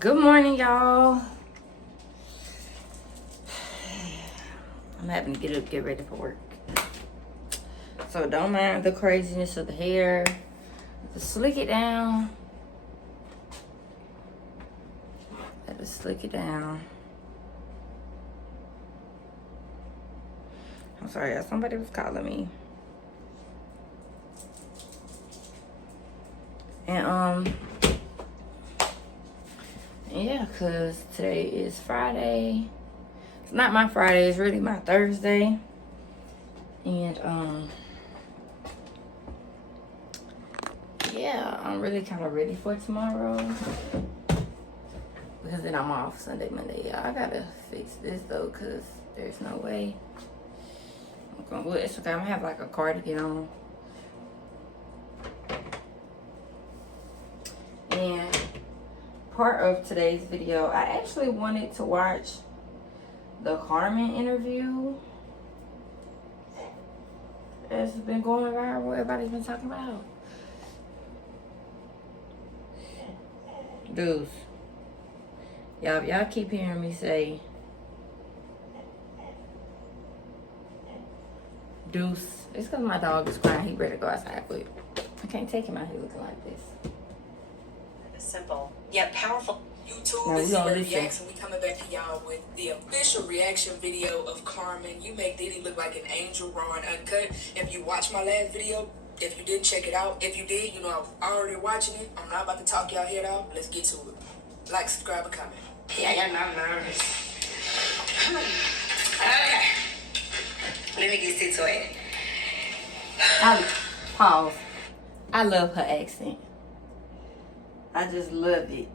Good morning, y'all. I'm having to get up, get ready for work. So don't mind the craziness of the hair. Just slick it down. Just slick it down. I'm sorry, somebody was calling me. And yeah, cause today is Friday. It's not my Friday, it's really my Thursday. And yeah, I'm really kind of ready for tomorrow, because then I'm off Sunday, Monday. Yeah, I gotta fix this though, cause there's no way I'm gonna. Well, it's okay. I'm gonna have like a cardigan on. And part of today's video, I actually wanted to watch the Carmen interview that's been going around, what everybody's been talking about. Dudes, y'all keep hearing me say Deuce. It's because my dog is crying. He ready to go outside, but I can't take him out here looking like this. Simple yet powerful. YouTube, this is your reaction. We coming back to y'all with the official reaction video of Carmen. You make Diddy look like an angel, raw and uncut. If you watched my last video, if you didn't, check it out. If you did, you know I was already watching it. I'm not about to talk y'all head off. Let's get to it. Like, subscribe, and comment. Yeah, y'all know I'm nervous. Okay, let me get situated. Pause. I love her accent. I just love it.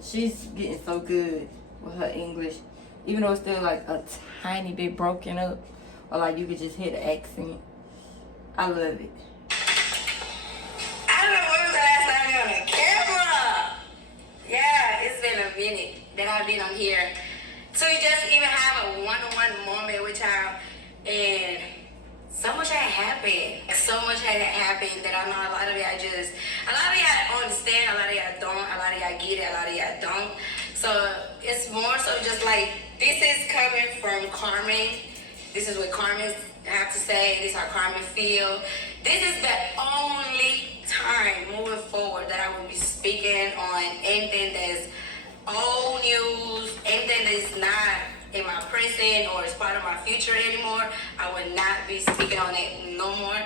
She's getting so good with her English, even though it's still like a tiny bit broken up, or like you could just hear the accent. I love it. I don't know when was the last time you're on the camera. Yeah, it's been a minute that I've been on here. So you just even have a one-on-one moment with y'all, and so much had happened. So much had happened that I know a lot of y'all understand, a lot of y'all don't, a lot of y'all get it, a lot of y'all don't. So it's more so just like, this is coming from Carmen. This is what Carmen have to say. This is how Carmen feel. This is the only time moving forward that I will be speaking on anything that's old news, anything that's not in my present or is part of my future anymore. I would not be speaking on it no more.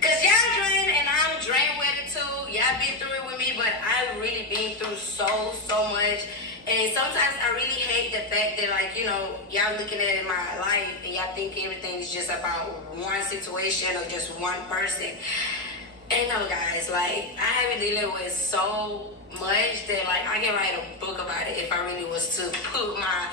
Cause y'all drained and I'm drained with it too. Y'all been through it with me, but I've really been through so much. And sometimes I really hate the fact that, like, you know, y'all looking at my life and y'all think everything's just about one situation or just one person. And no, guys, like, I have been dealing with so much that, like, I can write a book about it if I really was to put my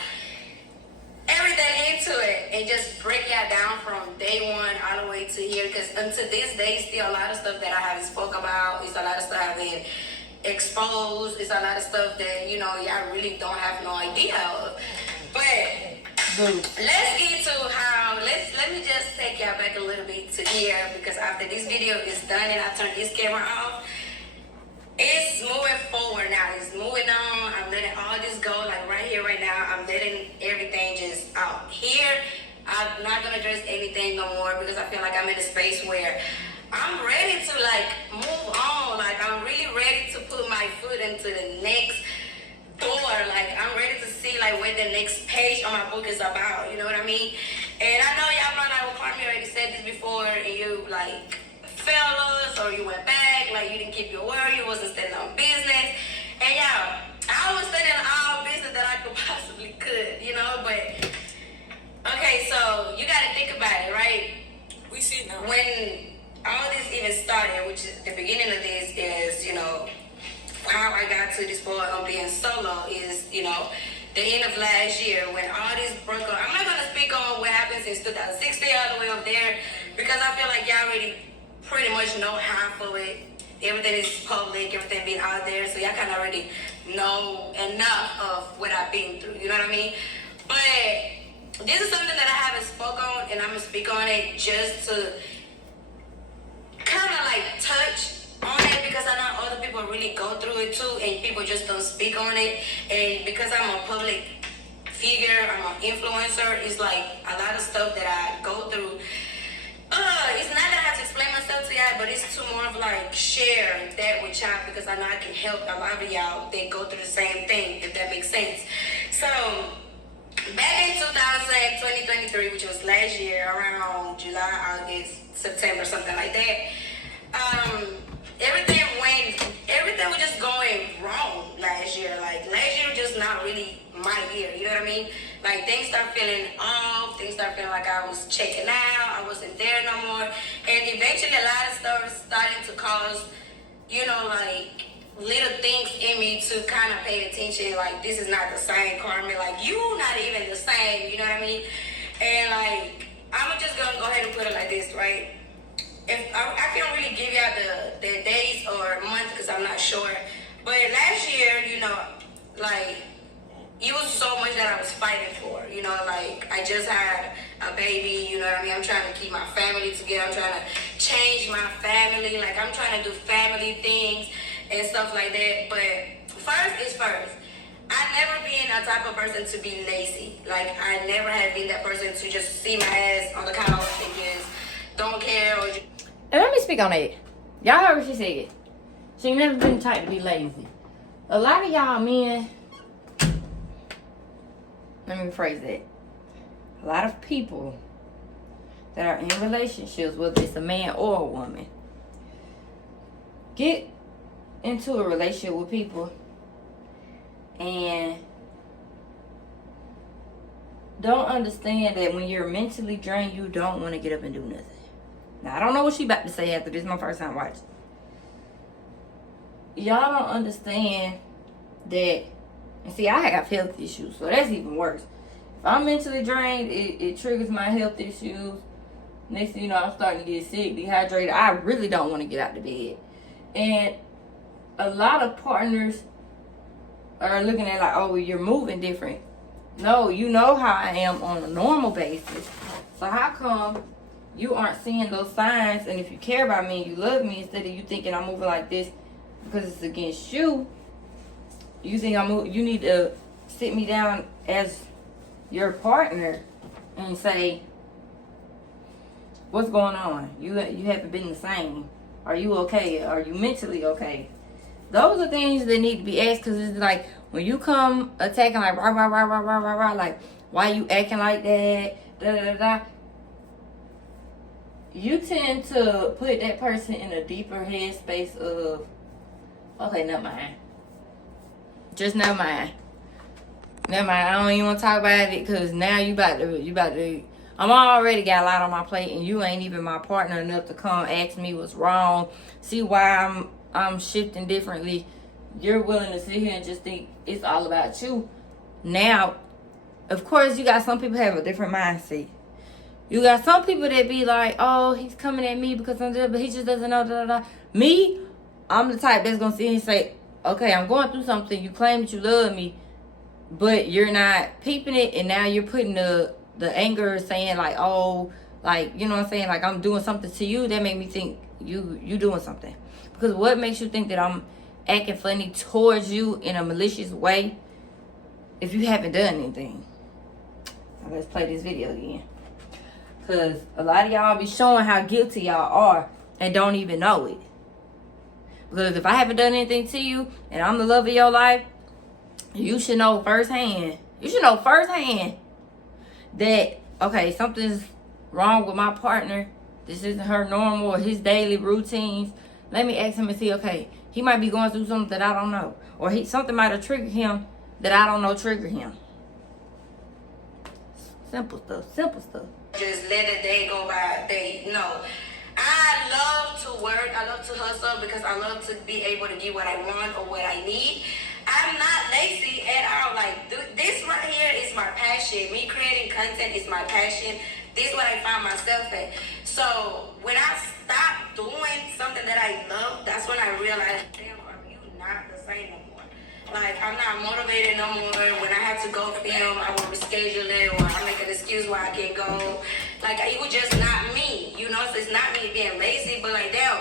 everything into it and just break y'all down from day one all the way to here. Because until this day, still a lot of stuff that I haven't spoke about. It's a lot of stuff I've been exposed. It's a lot of stuff that, you know, y'all really don't have no idea of. But let's get to how, let me just take y'all back a little bit to here, because after this video is done and I turn this camera off, it's moving forward now. It's moving on. I'm letting all this go, like right here, right now. I'm letting everything just out here. I'm not gonna address anything no more, because I feel like I'm in a space where I'm ready to like move on. Like, I'm really ready to put my foot into the next door. Like, I'm ready to see like what the next page on my book is about. You know what I mean? And I know y'all might like, well, Carmen already said this before, and you like fellas, or you went back, like you didn't keep your word, you wasn't standing on business. And y'all, I was standing on all business that I possibly could, you know. But okay, so you gotta think about it, right? We see now. When all this even started, which is the beginning of this, is, you know, how I got to this point on being solo is, you know, the end of last year when all this broke up. I'm not gonna speak on what happened since 2016 all the way up there, because I feel like y'all already pretty much know half of it. Everything is public, everything being out there, so y'all kind of already know enough of what I've been through, you know what I mean? But this is something that I haven't spoke on, and I'm gonna speak on it just to kind of like touch on it, because I know other people people really go through it too, and people just don't speak on it. And because I'm a public figure, I'm an influencer, it's like a lot of stuff that I go through. It's not that I have to explain myself to y'all, but it's to more of like share that with y'all, because I know I can help a lot of y'all that go through the same thing, if that makes sense. So back in 2023, which was last year, around July, August, September, something like that, everything was just going wrong last year. Like last year was just not really my year, you know what I mean? Like things start feeling off, things start feeling like I was checking out, I wasn't there no more. And eventually a lot of stuff started to cause, you know, like little things in me to kind of pay attention, like this is not the same, Carmen, like you not even the same, you know what I mean? And like, I'm just gonna go ahead and put it like this, right? If I can't really give y'all the days or month because I'm not sure, but last year, you know, like it was so much that I was fighting for, you know, like I just had a baby, you know what I mean? I'm trying to keep my family together, I'm trying to change my family, like I'm trying to do family things and stuff like that. But first is first. I never been a type of person to be lazy. Like I never have been that person to just see my ass on the couch and just don't care or just... And let me speak on that. Y'all heard what she said. She ain't never been the type to be lazy. A lot of y'all men, let me rephrase that. A lot of people that are in relationships, whether it's a man or a woman, get into a relationship with people and don't understand that when you're mentally drained, you don't want to get up and do nothing. Now, I don't know what she about to say after this. My first time watching. Y'all don't understand that. And see, I have health issues, so that's even worse. If I'm mentally drained, it triggers my health issues. Next thing you know, I'm starting to get sick, dehydrated. I really don't want to get out of bed. And a lot of partners are looking at like, oh, well, you're moving different. No, you know how I am on a normal basis. So how come you aren't seeing those signs? And if you care about me and you love me, instead of you thinking I'm moving like this because it's against you, you think you need to sit me down as your partner and say, what's going on? You haven't been the same. Are you okay? Are you mentally okay? Those are things that need to be asked, because it's like when you come attacking like rah, like why you acting like that, da da da, you tend to put that person in a deeper headspace of, okay, never mind. Just never mind. Never mind. I don't even want to talk about it, because now you about to. I'm already got a lot on my plate, and you ain't even my partner enough to come ask me what's wrong, see why I'm shifting differently. You're willing to sit here and just think it's all about you. Now, of course, you got some people have a different mindset. You got some people that be like, oh, he's coming at me because I'm there, but he just doesn't know, da da da. Me, I'm the type that's gonna sit here and say, okay, I'm going through something. You claim that you love me, but you're not peeping it, and now you're putting the anger, saying like, oh, like, you know what I'm saying, like I'm doing something to you. That make me think you doing something. Because what makes you think that I'm acting funny towards you in a malicious way if you haven't done anything? Now let's play this video again. Because a lot of y'all be showing how guilty y'all are and don't even know it. Because if I haven't done anything to you and I'm the love of your life, you should know firsthand. You should know firsthand that, okay, something's wrong with my partner. This isn't her normal or his daily routines. Let me ask him and see, okay, he might be going through something that I don't know. Or something might have triggered him that I don't know triggered him. Simple stuff. Simple stuff. Just let a day go by. No. I love to work. I love to hustle because I love to be able to get what I want or what I need. I'm not lazy at all. Like, this right here is my passion. Me creating content is my passion. This is what I find myself at. So when I stop doing something that I love, that's when I realized, damn, are you not the same no more? Like, I'm not motivated no more. When I have to go film, I will reschedule it, or I make an excuse why I can't go. Like, it was just not me, you know? So it's not me being lazy, but like, damn,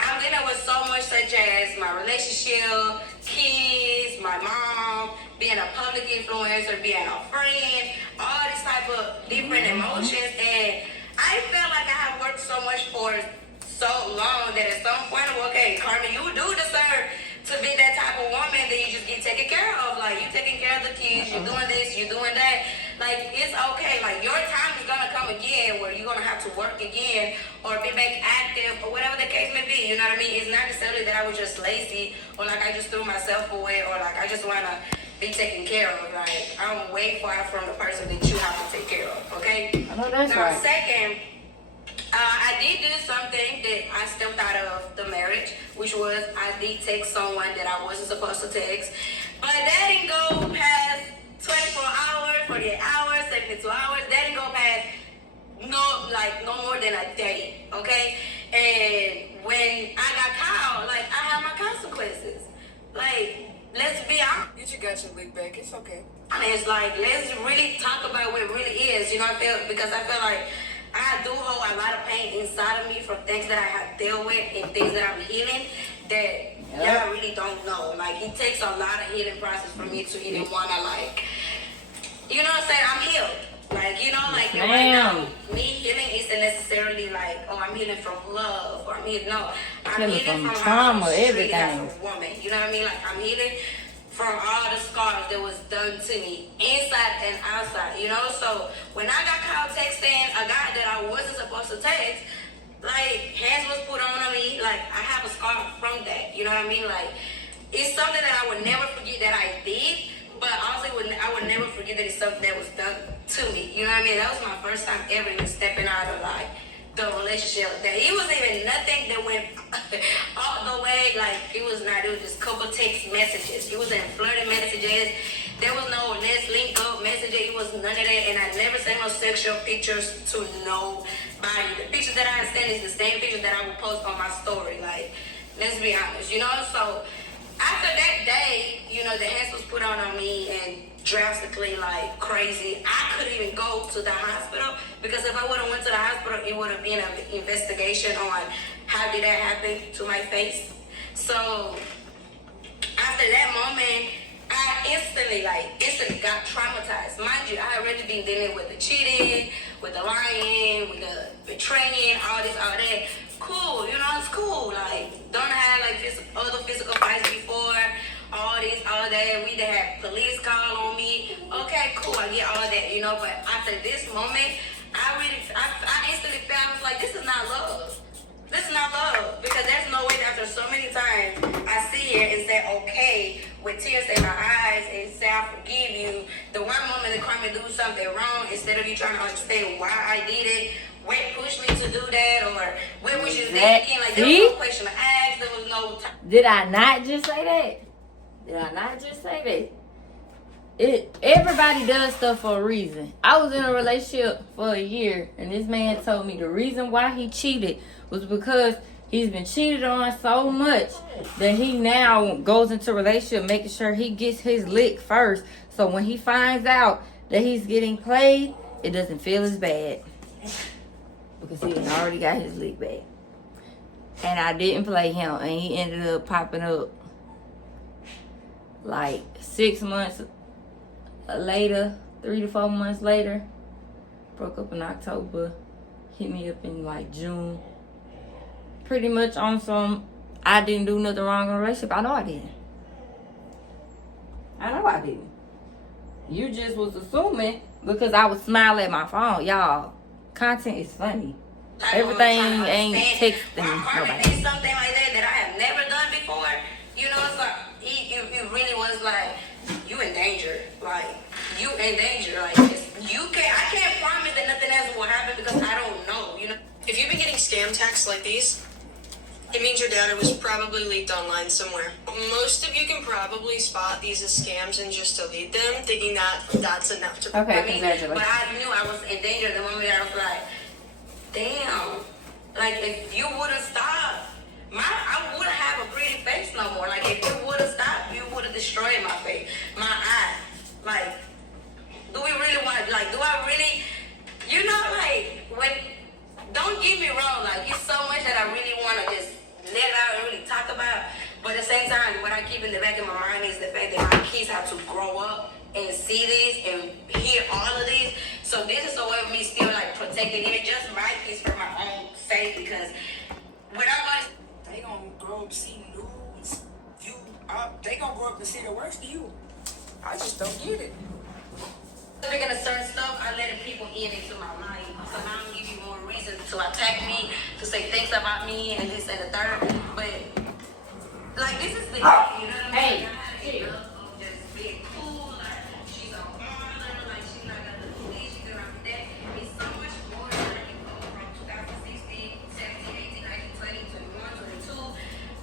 I'm dealing with so much, such as my relationship, kids, my mom, being a public influencer, being a friend, all this type of different emotions. And I felt like I have worked so much for so long that at some point, okay, Carmen, you do deserve to be that type of woman that you just get taken care of. Like, you taking care of the kids, you're doing this, you're doing that. Like, it's okay. Like, your time is gonna come again where you're gonna have to work again or be back active or whatever the case may be. You know what I mean? It's not necessarily that I was just lazy or like I just threw myself away or like I just wanna be taken care of. Like, I'm way far from the person that you have to take care of, okay? I know that's now, right. Second, I did do something that I stepped out of the marriage, which was I did text someone that I wasn't supposed to text. But that didn't go past 24 hours, 48 hours, 72 hours. That didn't go past no more than a day, okay? And when I got caught, like, I have my consequences. Like, let's be honest. You just got your lick back. It's okay. And it's like, let's really talk about what it really is. You know, I feel like I do hold a lot of pain inside of me from things that I have dealt with and things that I'm healing that y'all really don't know. Like, it takes a lot of healing process for me to even want to, like, you know what I'm saying? I'm healed. Like, you know, like, right now, me healing isn't necessarily like, oh, I'm healing from love or I'm healing. No, I'm healing from trauma, everything. everything. As a woman, you know what I mean? Like, I'm healing from all the scars that was done to me, inside and outside, you know? So, when I got caught texting a guy that I wasn't supposed to text, like, hands was put on me, like, I have a scar from that, you know what I mean? Like, it's something that I would never forget that I did, but honestly, I would never forget that it's something that was done to me, you know what I mean? That was my first time ever even stepping out of, like, the relationship. That it wasn't even nothing that went all the way, like, it was just couple text messages. It wasn't flirty messages. There was no let's link up messages. It was none of that. And I never sent no sexual pictures to nobody. The pictures that I sent is the same pictures that I would post on my story. Like, let's be honest, you know? So after that day, you know, the hands was put on me and drastically, like, crazy. I couldn't even go to the hospital because if I would have went to the hospital, it would have been an investigation on how did that happen to my face. So after that moment, I instantly got traumatized. Mind you, I already been dealing with the cheating, with the lying, with the betraying, all that. Cool, you know, it's cool. Like, don't have like other physical fights before. All that. We had police call on me. Okay, cool, I get all that, you know. But after this moment, I instantly felt, I was like, this is not love. This is not love. Because there's no way that after so many times I sit here and say, okay, with tears in my eyes and say, I forgive you. The one moment that Carmen do something wrong, instead of you trying to understand why I did it, what pushed me to do that, or what was you thinking? Like, there was no question to ask. There was no time. Did I not just say that? Everybody does stuff for a reason. I was in a relationship for a year, and this man told me the reason why he cheated was because he's been cheated on so much that he now goes into a relationship making sure he gets his lick first. So when he finds out that he's getting played, it doesn't feel as bad because he already got his lick back. And I didn't play him, and he ended up popping up like 6 months later, 3 to 4 months later. Broke up in October, hit me up in like June. Pretty much on some, I didn't do nothing wrong in a relationship. I know I didn't. You just was assuming because I would smile at my phone. Y'all, content is funny. Everything ain't texting nobody. Did something like that I have never done before. You know, it's like it really was like you in danger. Like you in danger. Like I can't promise that nothing else will happen because I don't know. You know, if you've been getting scam texts like these, it means your data was probably leaked online somewhere. Most of you can probably spot these as scams and just delete them, thinking that that's enough to. Okay, congratulations. But I knew I was in danger the moment I was like, damn. Like if you wouldn't stop, I wouldn't have a pretty face no more. Like if you would have stopped, you would have destroyed my face, my eye. Like, do we really want? Like, do I really? You know, like when. Don't get me wrong. Like it's so much that I really want to just let out grow up and see this and hear all of this. So this is a way of me still like protecting it. Just my peace for my own sake, because when I'm going, They gonna grow up see news. They gonna grow up and see the worst of you. I just don't get it. speaking of certain stuff, I let people in into my mind. So now I'm giving you more reason to attack me, to say things about me and this and the third. But like this is the you know what I'm saying? Hey. Just being cool, like she's a baller, like she's not gonna do this, she's gonna do that. It's so much more than you go from 2016, 17, 18, 19, 20, 21, 22.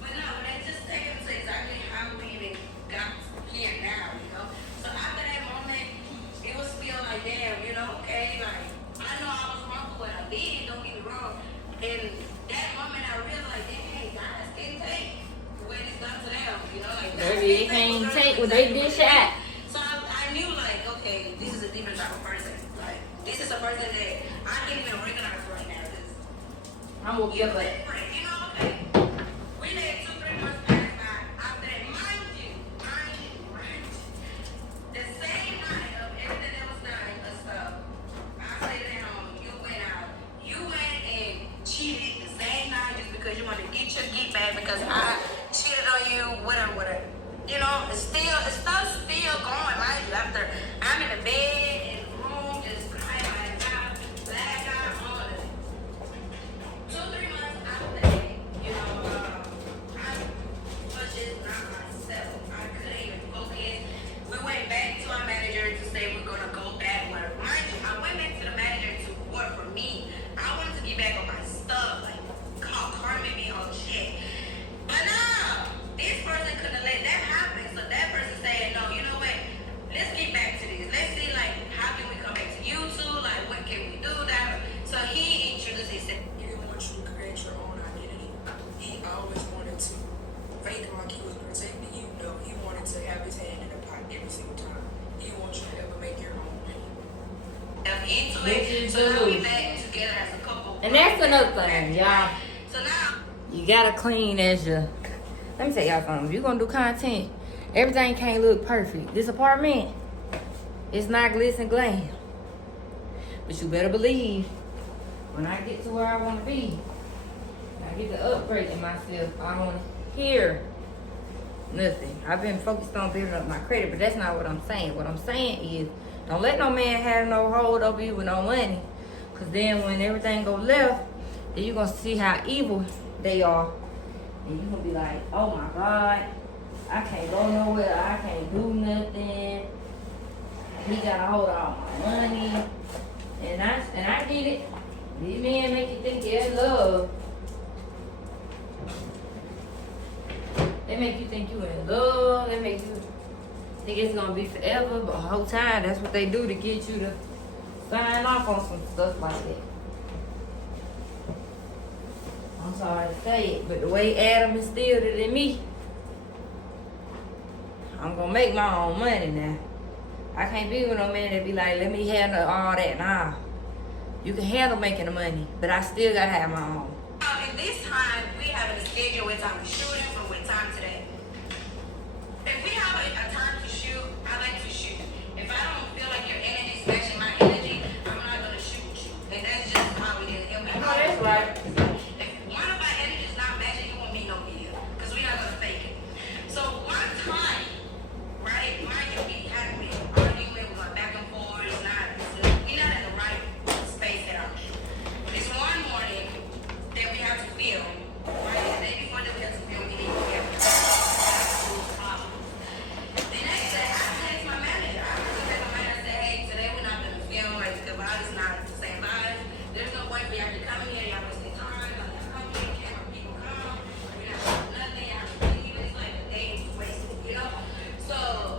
But no, let's just take it to exactly how we even got here now, you know? So after that moment, it was feel like, damn, you know, okay, like, I know I was wrong for what I did, don't get me wrong. And that moment I realized, hey, guys can take what it's done to them, you know, like, Maybe they can't take what they dish out. so I knew, like, okay, this is a different type of person. Like, this is a person that I can't even recognize right now. I'm gonna give it. You know, okay, we let 2-3 months pass by. After that, mind you, the same night of everything that was done and stuff, I stayed at home, you went out, you went and cheated the same night just because you wanted to get your get back because I cheated on you, whatever. You know, it's stuff's still going, mind you, after I'm in the bed, in the room, just crying my God, black out, all of it. 2-3 months after that, you know, I was just not myself. I couldn't even focus. We went back to our manager to say we're gonna go back where, mind you, I went back to the manager to work for me. I wanted to get back on my stuff, like call Carmen me on shit. But no, this person couldn't let that happen. So that person said, no, you know what? Let's get back to this. Let's see, like, how can we come back to you two? Like, what can we do? That. So he introduced himself. He didn't want you to create your own identity. He always wanted to fake like he was protecting you. No, he wanted to have his hand in the pot every single time. He didn't want you to ever make your own money. Into it. So now we back together as a couple. And that's another thing, y'all. So now You gotta clean as your. Let me tell y'all something. If you're gonna do content, everything can't look perfect. This apartment, it's not glitz and glam. But you better believe, when I get to where I wanna be, I get to upgrade myself. I don't wanna hear nothing. I've been focused on building up my credit, but that's not what I'm saying. What I'm saying is, don't let no man have no hold over you with no money. Cause then when everything go left, then you're gonna see how evil they are. And you're gonna be like, oh my God, I can't go nowhere, I can't do nothing. He got a hold of all my money. And I get it. These men make you think they're in love. They make you think you in love. They make you think it's gonna be forever, but the whole time that's what they do to get you to sign off on some stuff like that. I'm sorry to say it, but the way Adam instilled it in me, I'm gonna make my own money now. I can't be with no man that be like, let me handle all that. Nah. You can handle making the money, but I still gotta have my own. in this time, we have a schedule with time to shooting from what time today. If we have a time to shoot, I like to shoot. If I don't feel like your energy is matching my energy, I'm not gonna shoot you. And that's just how it is. And we Oh, that's right. If one of our energies is not matching, you won't be no video. Because we're not gonna fake it. So one time, right, mind you, we had been arguing, we're going back and forth, we're not in the right space at all. This one morning that we have to film, right, the day before that we have to film, we didn't film. The next day, I text my manager. I said, hey, today we're not gonna film, like, the vibe is not the same vibe. There's no point for y'all to come here, y'all wasting time, y'all not coming, camera people come, we're not doing nothing, y'all leave, it's like a day is wasted, you know? So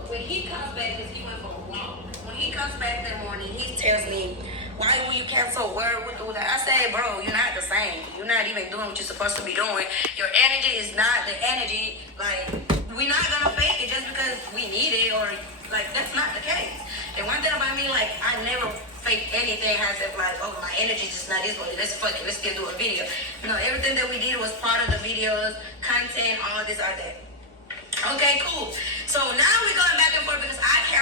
when he comes back, because he went for a walk, when he comes back that morning, he tells me, why will you cancel word with that? I said, bro, you're not the same. You're not even doing what you're supposed to be doing. Your energy is not the energy, like, we're not gonna fake it just because we need it, or like that's not the case. And one thing about me, like, I never fake anything. I said like, oh, my energy just not this way. Let's fuck it. Let's still do a video. No, everything that we did was part of the videos, content, all this, all that. Okay, cool. So now we're going back and forth because I care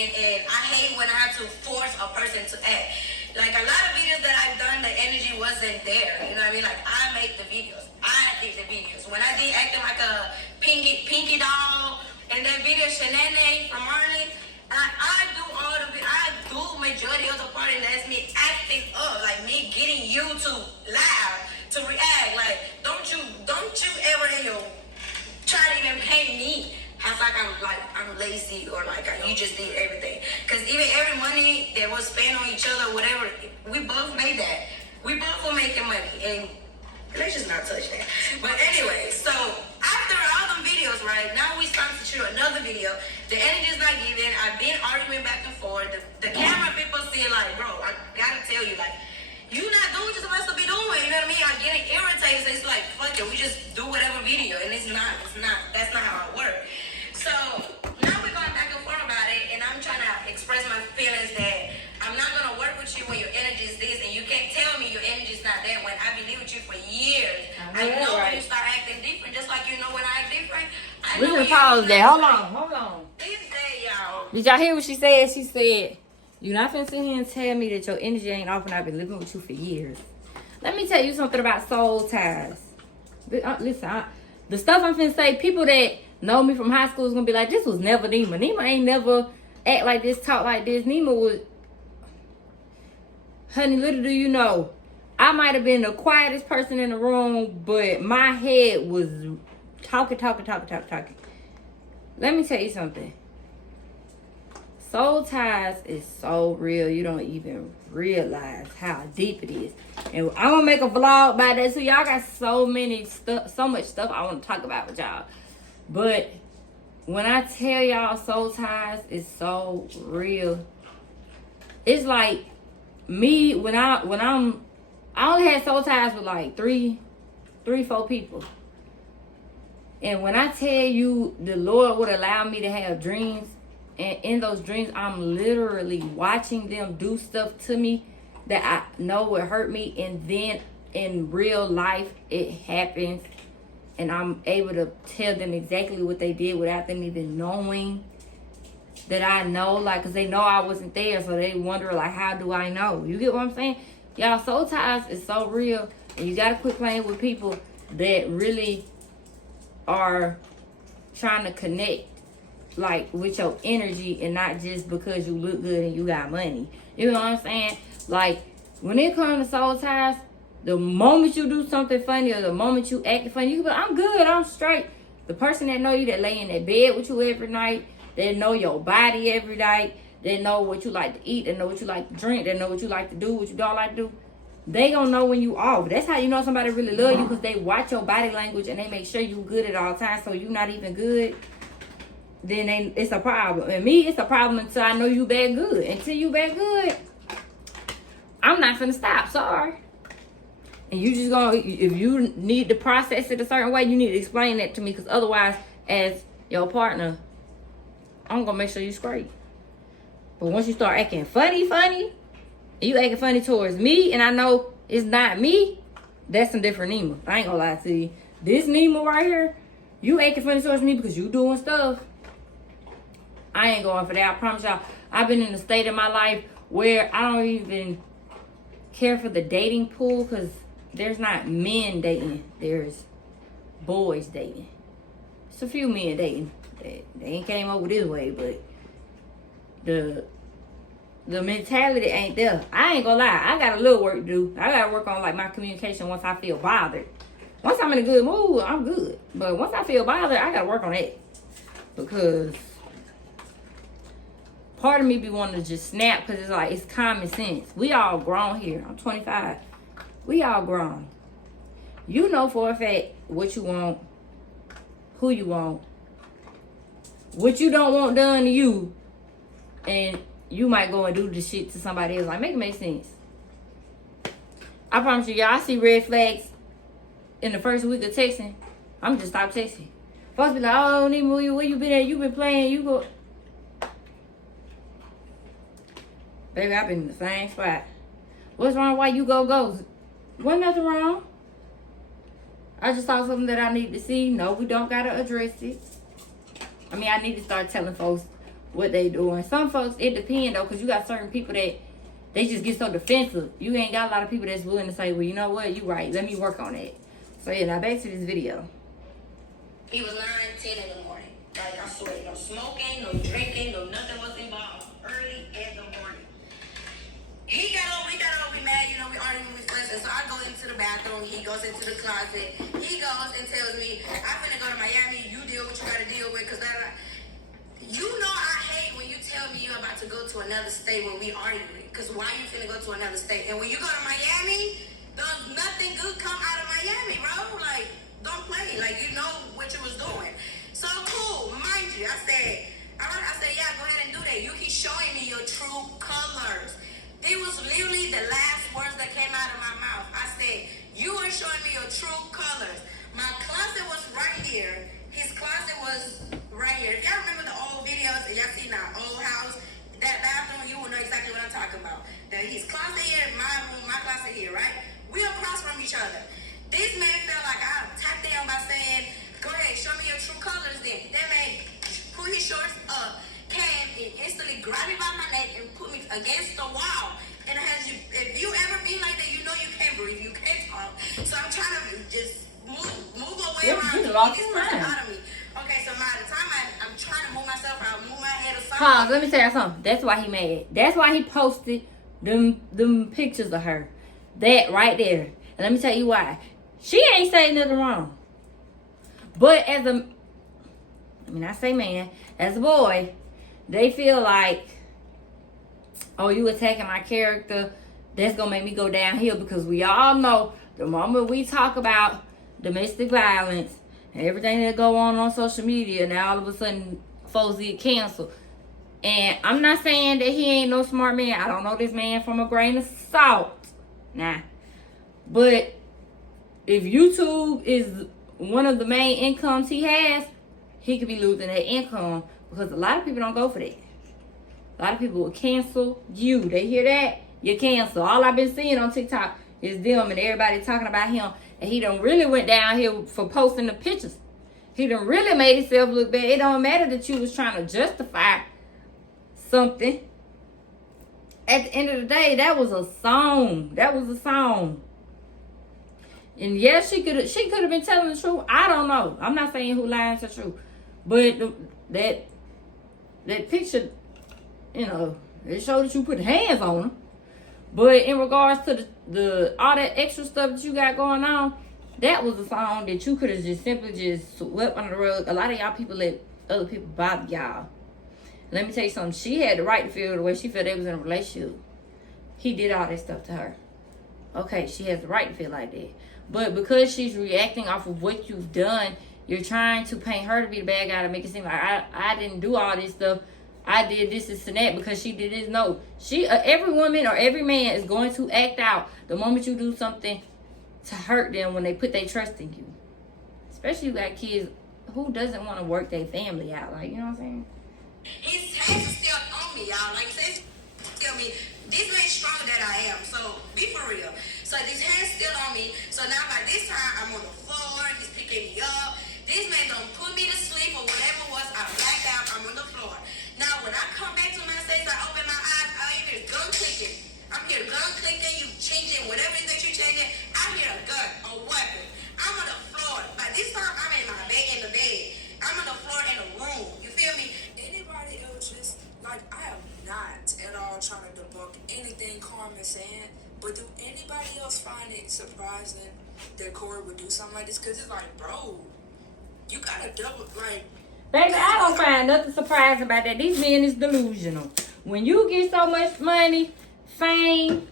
acting, and I hate when I have to force a person to act. Like a lot of videos that I've done, the energy wasn't there. You know what I mean? Like I make the videos. I did the videos. When I did acting like a pinky doll, and that video Shenane from Marley, I do all the I do majority of the part, and that's me acting up, like me getting you to laugh, to react. Like don't you ever in your try to even paint me as like I'm lazy or like you just did everything. Cause even every money that was spent on each other, whatever, we both made that. We both were making money, and let's just not touch that. But anyway, so after all them videos, right now we start to shoot another video. The energy's not giving. I've been arguing back and forth. The camera people see like, bro, I gotta tell you, like, you not doing what you're supposed to be doing. You know what I mean? I'm getting irritated. So it's like, fuck it, we just do whatever video, and that's not how it works. So now we're going back and forth about it, and I'm trying to express my feelings that I'm not gonna work with you when your energy is this, and you can't tell me your energy's not there when I've been living with you for years. I know when you start acting different, just like you know when I act different. We can pause there. Hold on. This day, y'all. Did y'all hear what she said? She said, you're not finna sit here and tell me that your energy ain't off and I've been living with you for years. Let me tell you something about soul ties. Listen, the stuff I'm finna say, people that know me from high school is gonna be like, this was never Nima. Nima ain't never act like this, talk like this. Nima was, honey, little do you know, I might have been the quietest person in the room, but my head was talking. Let me tell you something. Soul ties is so real, you don't even realize how deep it is. And I'm gonna make a vlog about that, so y'all got so much stuff I want to talk about with y'all. But when I tell y'all soul ties is so real, it's like me when I only had soul ties with like three, 4 people. And when I tell you the Lord would allow me to have dreams, and in those dreams, I'm literally watching them do stuff to me that I know would hurt me. And then in real life, it happens. And I'm able to tell them exactly what they did without them even knowing that I know. Like, because they know I wasn't there. So they wonder, like, how do I know? You get what I'm saying? Y'all, soul ties is so real. And you got to quit playing with people that really are trying to connect, like, with your energy, and not just because you look good and you got money. You know what I'm saying? Like, when it comes to soul ties, the moment you do something funny or the moment you act funny, you can be like, I'm good, I'm straight. The person that know you, that lay in that bed with you every night, they know your body every night, they know what you like to eat, they know what you like to drink, they know what you like to do, what you don't like to do. They gonna know when you off. That's how you know somebody really love you, because they watch your body language and they make sure you good at all times. So you not even good, then it's a problem. And me, it's a problem until I know you bad good. Until you bad good, I'm not finna stop. Sorry. And you just gonna, if you need to process it a certain way, you need to explain that to me, because otherwise, as your partner, I'm gonna make sure you straight. But once you start acting funny, and you acting funny towards me, and I know it's not me, that's some different Nima. I ain't gonna lie to you. This Nima right here, you acting funny towards me because you doing stuff, I ain't going for that. I promise y'all, I've been in a state in my life where I don't even care for the dating pool, because there's not men dating, there's boys dating. It's a few men dating. They ain't came over this way, but the mentality ain't there. I ain't gonna lie, I got a little work to do. I gotta work on, like, my communication once I feel bothered. Once I'm in a good mood, I'm good. But once I feel bothered, I gotta work on that. Because part of me be wanting to just snap, because it's like, it's common sense. We all grown here. I'm 25. We all grown. You know for a fact what you want, who you want, what you don't want done to you, and you might go and do the shit to somebody else. Like, make it make sense. I promise you, y'all, I see red flags in the first week of texting. I'm just stop texting. Folks be like, oh, Nima, where you been at? You been playing, you go. Baby, I've been in the same spot. What's wrong? Why you go ghost? Wasn't nothing wrong. I just saw something that I need to see. No, we don't gotta address it. I mean, I need to start telling folks what they doing. Some folks, it depends though, because you got certain people that they just get so defensive. You ain't got a lot of people that's willing to say, well, you know what, you right, let me work on that. So yeah, now back to this video. He was 9, 10 in the morning. Like, I swear, no smoking, no drinking, no nothing was involved. Early in the morning. He got over, we mad, we arguing with fussing. So I go into the bathroom, he goes into the closet. He goes and tells me, I'm finna go to Miami, you deal what you gotta deal with, cause that, I hate when you tell me you're about to go to another state when we arguing. Cause why you finna go to another state? And when you go to Miami, there's nothing good come out of Miami, bro. Like, don't play. Like, you know what you was doing. So cool, mind you, I said, yeah, go ahead and do that. You keep showing me your true colors. It was literally the last words that came out of my mouth. I said, you are showing me your true colors. My closet was right here. His closet was right here. If y'all remember the old videos, and y'all seen our old house, that bathroom, you will know exactly what I'm talking about. That his closet here, my room, my closet here, right? We across from each other. This man felt like I tapped him by saying, go ahead, show me your true colors then. That man put his shorts up, came and instantly grabbed me by my neck and put me against the wall. And if you ever been like that, you know you can't breathe, you can't talk. So I'm trying to just move away around and get this person out of me. Okay, so by the time I'm trying to move myself out, move my head aside. Pause, let me tell you something. That's why he mad. That's why he posted them pictures of her. That right there. And let me tell you why. She ain't saying nothing wrong. But as I say man, as a boy, they feel like, oh, you attacking my character, that's going to make me go downhill, because we all know the moment we talk about domestic violence and everything that go on social media, now all of a sudden folks get canceled. And I'm not saying that he ain't no smart man. I don't know this man from a grain of salt. Nah. But if YouTube is one of the main incomes he has, he could be losing that income, because a lot of people don't go for that. A lot of people will cancel you. They hear that? You cancel. All I've been seeing on TikTok is them and everybody talking about him. And he done really went down here for posting the pictures. He done really made himself look bad. It don't matter that you was trying to justify something. At the end of the day, that was a song. That was a song. And yes, she could have been telling the truth. I don't know. I'm not saying who lies the truth. But that picture, it showed that you put hands on him. But in regards to the all that extra stuff that you got going on, that was a song that you could have just simply just swept under the rug. A lot of y'all people let other people bother y'all. Let me tell you something. She had the right to feel the way she felt they was in a relationship. He did all that stuff to her. Okay, she has the right to feel like that. But because she's reacting off of what you've done, you're trying to paint her to be the bad guy to make it seem like I didn't do all this stuff. I did this and that because she did this. No, every woman or every man is going to act out the moment you do something to hurt them when they put their trust in you. Especially you got kids. Who doesn't want to work their family out? Like, you know what I'm saying? His hands are still on me, y'all. Like, tell me, this man stronger than I am. So be for real. So these hands still on me. So now by this time I'm on the floor. He's picking me up. This man don't put me to sleep or whatever it was. I blacked out. I'm on the floor. Now when I come back to my senses, I open my eyes. I hear gun clicking. I'm hear gun clicking. You changing whatever it is that you changing. I hear a gun, a weapon. I'm on the floor. By this time I'm in the bed. I'm on the floor in the room. You feel me? Anybody else just like I am not at all trying to debunk anything Carmen's saying, but do anybody else find it surprising that Corey would do something like this? Because it's like, bro, you gotta double like. Baby, I don't find nothing surprising about that. These men is delusional. When you get so much money, fame,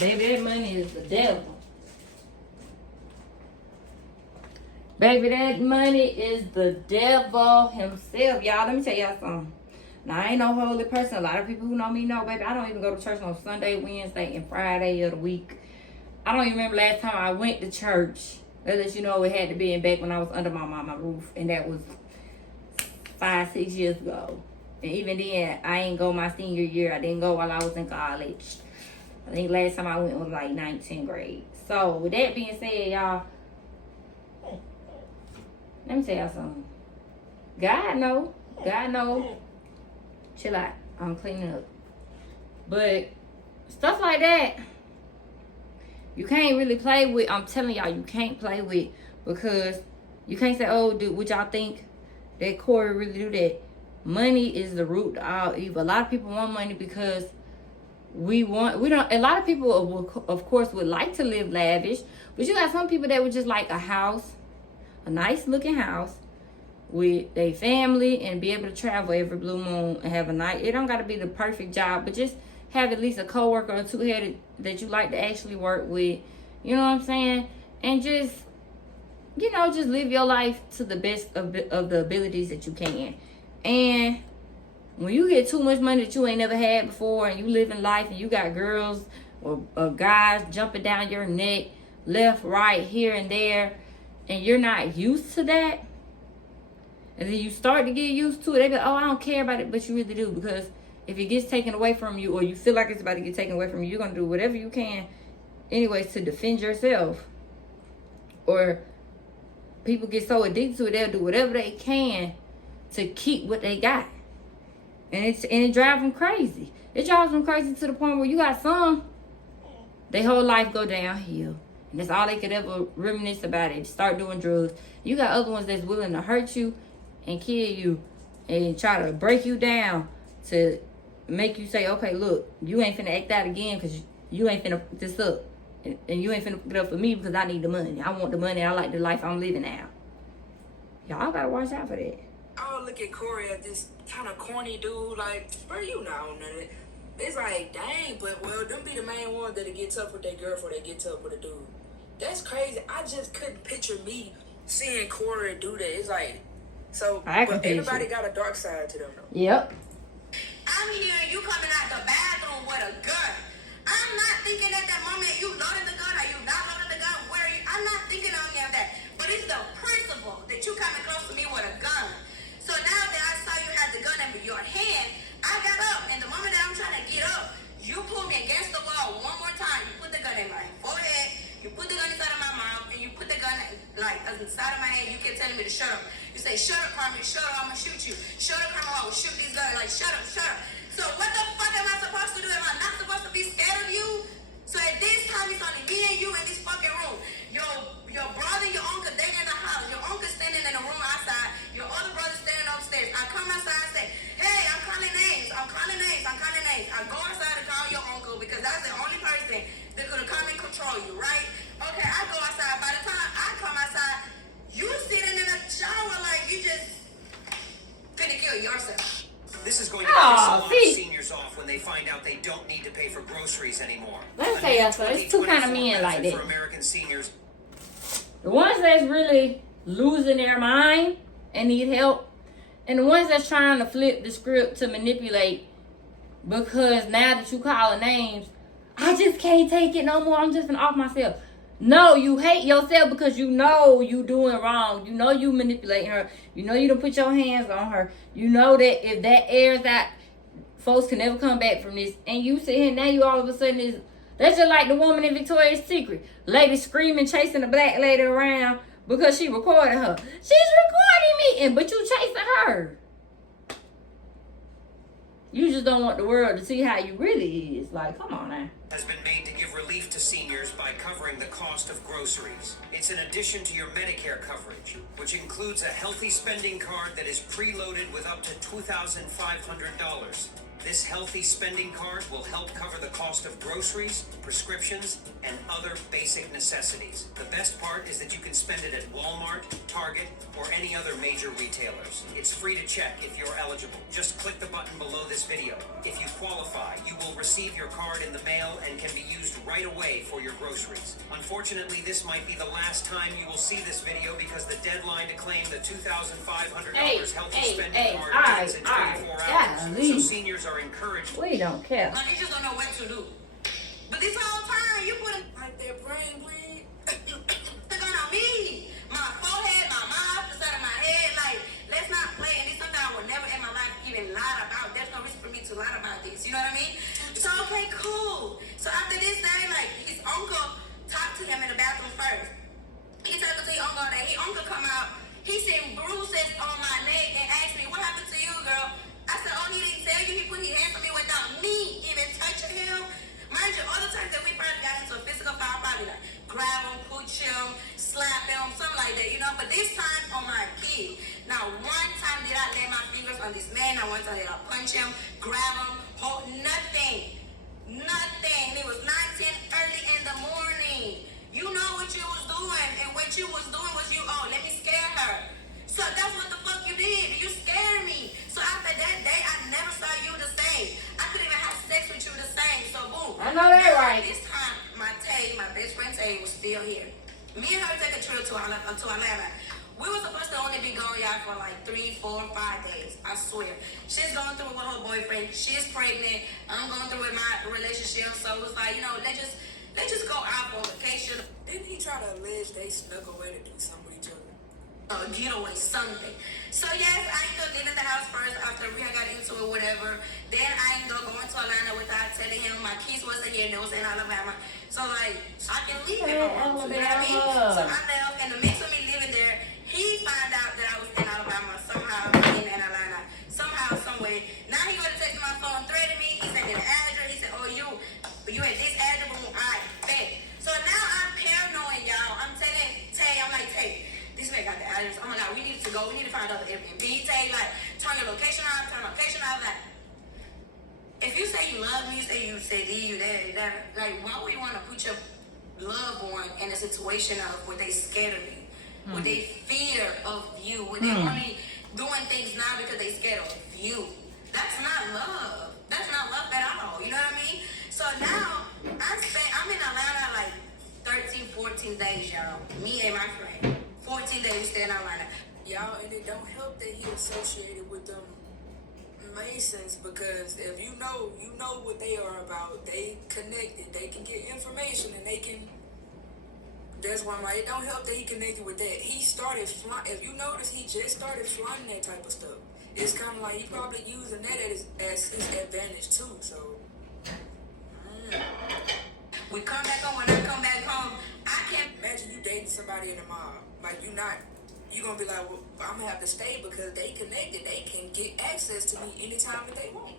baby, that money is the devil. Baby, that money is the devil himself. Y'all, let me tell y'all something. Now, I ain't no holy person. A lot of people who know me know, baby, I don't even go to church on Sunday, Wednesday, and Friday of the week. I don't even remember last time I went to church. Unless you know it had to be back when I was under my mama's roof. And that was 5-6 years ago. And even then, I ain't go my senior year. I didn't go while I was in college. I think last time I went was like 9th grade. So, with that being said, y'all, let me tell y'all something. God know. God know. Chill out. I'm cleaning up. But stuff like that, you can't really play with. I'm telling y'all, you can't play with, because you can't say, oh, dude, what y'all think that Corey really do that? Money is the root to all evil. A lot of people want money because a lot of people, of course, would like to live lavish, but you got some people that would just like a house, a nice looking house with their family, and be able to travel every blue moon and have a night. It don't got to be the perfect job, but just have at least a coworker or two headed that you like to actually work with. You know what I'm saying? And just, just live your life to the best of the abilities that you can. And when you get too much money that you ain't never had before, and you living life, and you got girls or guys jumping down your neck, left, right, here and there, and you're not used to that, and then you start to get used to it, they be like, oh, I don't care about it, but you really do, because if it gets taken away from you, or you feel like it's about to get taken away from you, you're going to do whatever you can anyways to defend yourself. Or people get so addicted to it, they'll do whatever they can to keep what they got. And it drives them crazy. It drives them crazy to the point where you got some, their whole life go downhill. And that's all they could ever reminisce about it. Start doing drugs. You got other ones that's willing to hurt you and kill you and try to break you down to make you say, okay, look, you ain't finna act out again because you ain't finna put this up. And you ain't finna put it up for me because I need the money. I want the money. I like the life I'm living now. Y'all gotta watch out for that. I would look at Corey as this kind of corny dude, like, bro, you know, it's like, dang, but well, them be the main ones that'll get tough with their girl before they get tough with a dude. That's crazy. I just couldn't picture me seeing Corey do that. It's like, so, but everybody got a dark side to them, though. Yep. I'm hearing you coming out the bathroom with a gun. I'm not thinking at that moment you loaded the gun or you not loaded the gun. I'm not thinking on any of that. But it's the principle that you coming close to me with a gun. So now that I saw you had the gun in your hand, I got up, and the moment that I'm trying to get up, you pulled me against the wall one more time. You put the gun in my forehead, you put the gun inside of my mouth, and you put the gun like inside of my head. You kept telling me to shut up. You say, shut up, Carmen, shut up, I'm gonna shoot you. Shut up, Carmen, I will shoot these guns. Like, shut up, shut up. So what the fuck am I supposed to do? Am I not supposed to be scared of you? So at this time, it's only me and you in this fucking room. Your brother, your uncle, they in the house. Your uncle standing in the room outside. Your other brother standing upstairs. I come outside and say, hey, I'm calling names. I'm calling names. I'm calling names. I go outside and call your uncle because that's the only person that could come and control you, right? Okay, I go outside. By the time I come outside, you sitting in a shower like you just finna kill yourself. This is going to piss a lot of seniors off when they find out they don't need to pay for groceries anymore. Let's say y'all, so it's two kind of men like that. For American seniors. The ones that's really losing their mind and need help, and the ones that's trying to flip the script to manipulate, because now that you calling names, I just can't take it no more. I'm just gonna off myself. No, you hate yourself because you know you doing wrong. You know you manipulating her. You know you don't put your hands on her. You know that if that airs out, folks can never come back from this. And you sit here now, you all of a sudden that's just like the woman in Victoria's Secret. Lady screaming, chasing the black lady around because she recorded her. She's recording me, but you chasing her. You just don't want the world to see how you really is. Like, come on now. Has been made to give relief to seniors by covering the cost of groceries. It's in addition to your Medicare coverage, which includes a healthy spending card that is preloaded with up to $2,500. This healthy spending card will help cover the cost of groceries, prescriptions, and other basic necessities. The best part is that you can spend it at Walmart, Target, or any other major retailers. It's free to check if you're eligible. Just click the button below this video. If you qualify, you will receive your card in the mail and can be used right away for your groceries. Unfortunately, this might be the last time you will see this video because the deadline to claim the $2,500 healthy spending card ends in 24 hours. So seniors are encouraged. We don't care. Like, you just don't know what to do. But this whole time, you put Like their brain bleed. the gun on me. My forehead, my mouth, the side of my head. Like, let's not play. And it's something I would never in my life even lie about. There's no reason for me to lie about this. You know what I mean? So, okay, cool. So after this day, like, his uncle talked to him in the bathroom first. He talked to his uncle that his uncle come out. He seen bruises on my leg and probably like grab him, push him, slap him, something like that, you know. But this time on my kid. Now, one time did I lay my fingers on this man, now one time did I punch him, grab him, hold nothing. Nothing. It was 9:10 early in the morning. You know what you was doing, and what you was doing was let me scare her. So that's what the fuck you did. You scared me. So after that day, I never saw you the same. I couldn't even have sex with you the same. So boom. I know that right. This time, my best friend Tay was still here. Me and her take a trip to Atlanta. We were supposed to only be going out for like 3, 4, 5 days. I swear. She's going through it with her boyfriend. She's pregnant. I'm going through with my relationship. So it was like, let's just go out on vacation. Didn't he try to allege they snuck away to do something with each other? Get away something. So yes, I ended up leaving the house first after we got into it, whatever. Then I ended up going to Atlanta without telling him my keys wasn't here, they was in Alabama. So like, I can leave it home. You know what I mean? So I left, and the midst of me living there, he found out that I was in Alabama somehow, in Atlanta, somehow, some way. Now he gonna text my phone, threaten me. He sent me the address. He said, "Oh, you at this address?" Boom, I bet. So now I'm paranoid, y'all. I'm telling Tay, I'm like, Tay, this man got the address. Oh my God, we need to go. We need to find out the Airbnb. Tay, like, turn your location off. Like, if you say you love me, you say you that, like, why would you want to put your loved one in a situation of where they scared of you? Where they fear of you, where they only doing things now because they scared of you. That's not love. That's not love at all. You know what I mean? So now I'm in Atlanta like 13, 14 days, y'all. Me and my friend. 14 days we stay in Atlanta. Y'all, and it don't help that he associated with them Masons, because if you know what they are about. They connected. They can get information, and they can. That's why I'm like, it don't help that he connected with that. He started flying. If you notice, he just started flying that type of stuff. It's kind of like he probably using that as his advantage too. So We come back home. When I come back home, I can't imagine you dating somebody in the mob. Like you're gonna be like, well, I'm gonna have to stay because they connected. They can get access to me anytime that they want.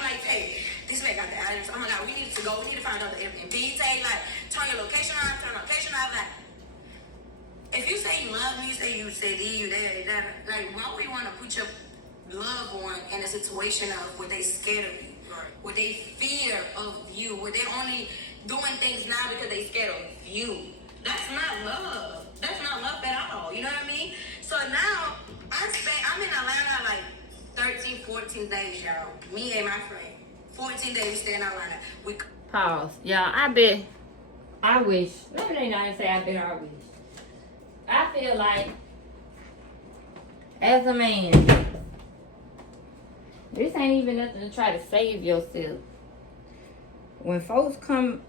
like, hey, this man got the address. Oh my God, we need to go. We need to find out the Airbnb. Say, like, turn your location on. Like, if you say you love me, you say you that. Like, why would you want to put your loved one in a situation of where they scared of you, Right. where they fear of you, where they only doing things now because they scared of you? That's not love. That's not love at all. You know what I mean? So now I'm in Atlanta like 13, 14 days, y'all. Me and my friend. 14 days we stay in Atlanta. Pause. Y'all, I wish. Maybe they not say I bet I wish. I feel like, as a man, this ain't even nothing to try to save yourself. When folks come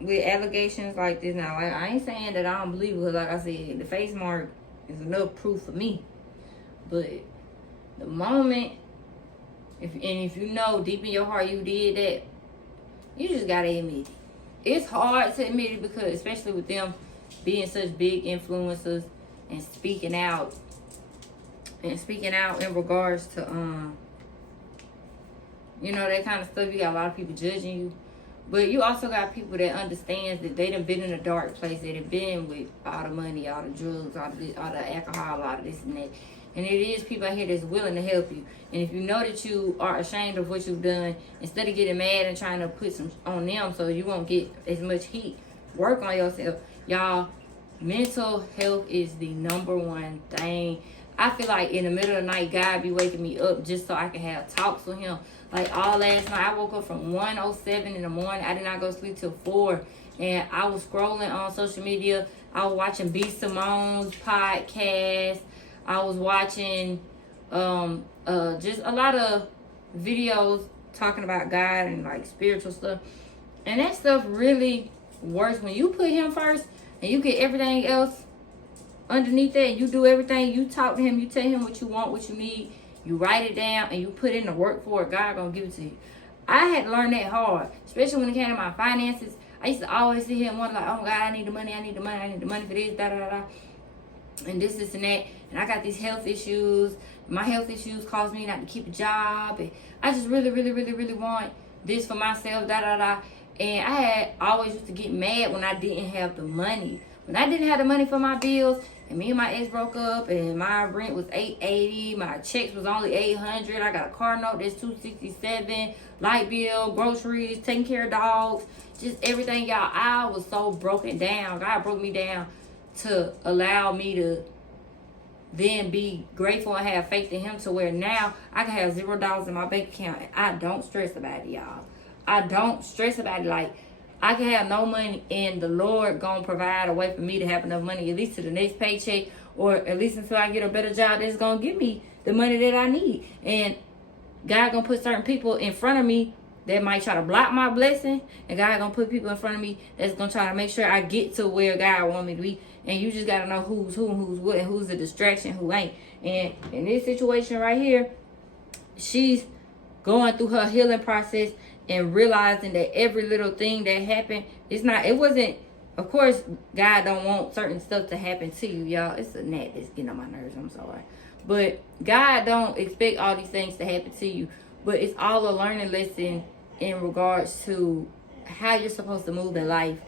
with allegations like this, now, like, I ain't saying that I don't believe it. Like I said, the face mark is enough proof for me. But the moment, if you know deep in your heart you did that, you just gotta admit it. It's hard to admit it because, especially with them being such big influencers and speaking out in regards to that kind of stuff. You got a lot of people judging you, but you also got people that understands that they done been in a dark place. They done been with all the money, all the drugs, all the alcohol, all of this and that. And it is people out here that's willing to help you. And if you know that you are ashamed of what you've done, instead of getting mad and trying to put some on them so you won't get as much heat, work on yourself. Y'all, mental health is the number one thing. I feel like in the middle of the night, God be waking me up just so I can have talks with him. Like all last night, I woke up from 1:07 in the morning. I did not go to sleep till 4. And I was scrolling on social media. I was watching B. Simone's podcast. I was watching just a lot of videos talking about God and like spiritual stuff. And that stuff really works when you put him first and you get everything else underneath that. And you do everything. You talk to him. You tell him what you want, what you need. You write it down and you put in the work for it. God gonna give it to you. I had to learn that hard, especially when it came to my finances. I used to always sit here and wonder like, oh God, I need the money for this, and this and that. And I got these health issues. My health issues caused me not to keep a job. And I just really want this for myself, And I always used to get mad when I didn't have the money. When I didn't have the money for my bills, and me and my ex broke up, and my rent was $880, my checks was only $800. I got a car note that's $267, light bill, groceries, taking care of dogs, just everything, y'all. I was so broken down. God broke me down to allow me to then be grateful and have faith in him, to where now I can have $0 in my bank account and I don't stress about it, y'all. I don't stress about it. Like, I can have no money and the Lord gonna provide a way for me to have enough money, at least to the next paycheck, or at least until I get a better job that's gonna give me the money that I need. And God gonna put certain people in front of me that might try to block my blessing, and God gonna put people in front of me that's gonna try to make sure I get to where God want me to be. And you just gotta know who's who and who's what, and who's a distraction, who ain't. And in this situation right here, she's going through her healing process and realizing that every little thing that happened, it wasn't, of course, God don't want certain stuff to happen to you, y'all. It's a gnat that's getting on my nerves, I'm sorry. But God don't expect all these things to happen to you. But it's all a learning lesson in regards to how you're supposed to move in life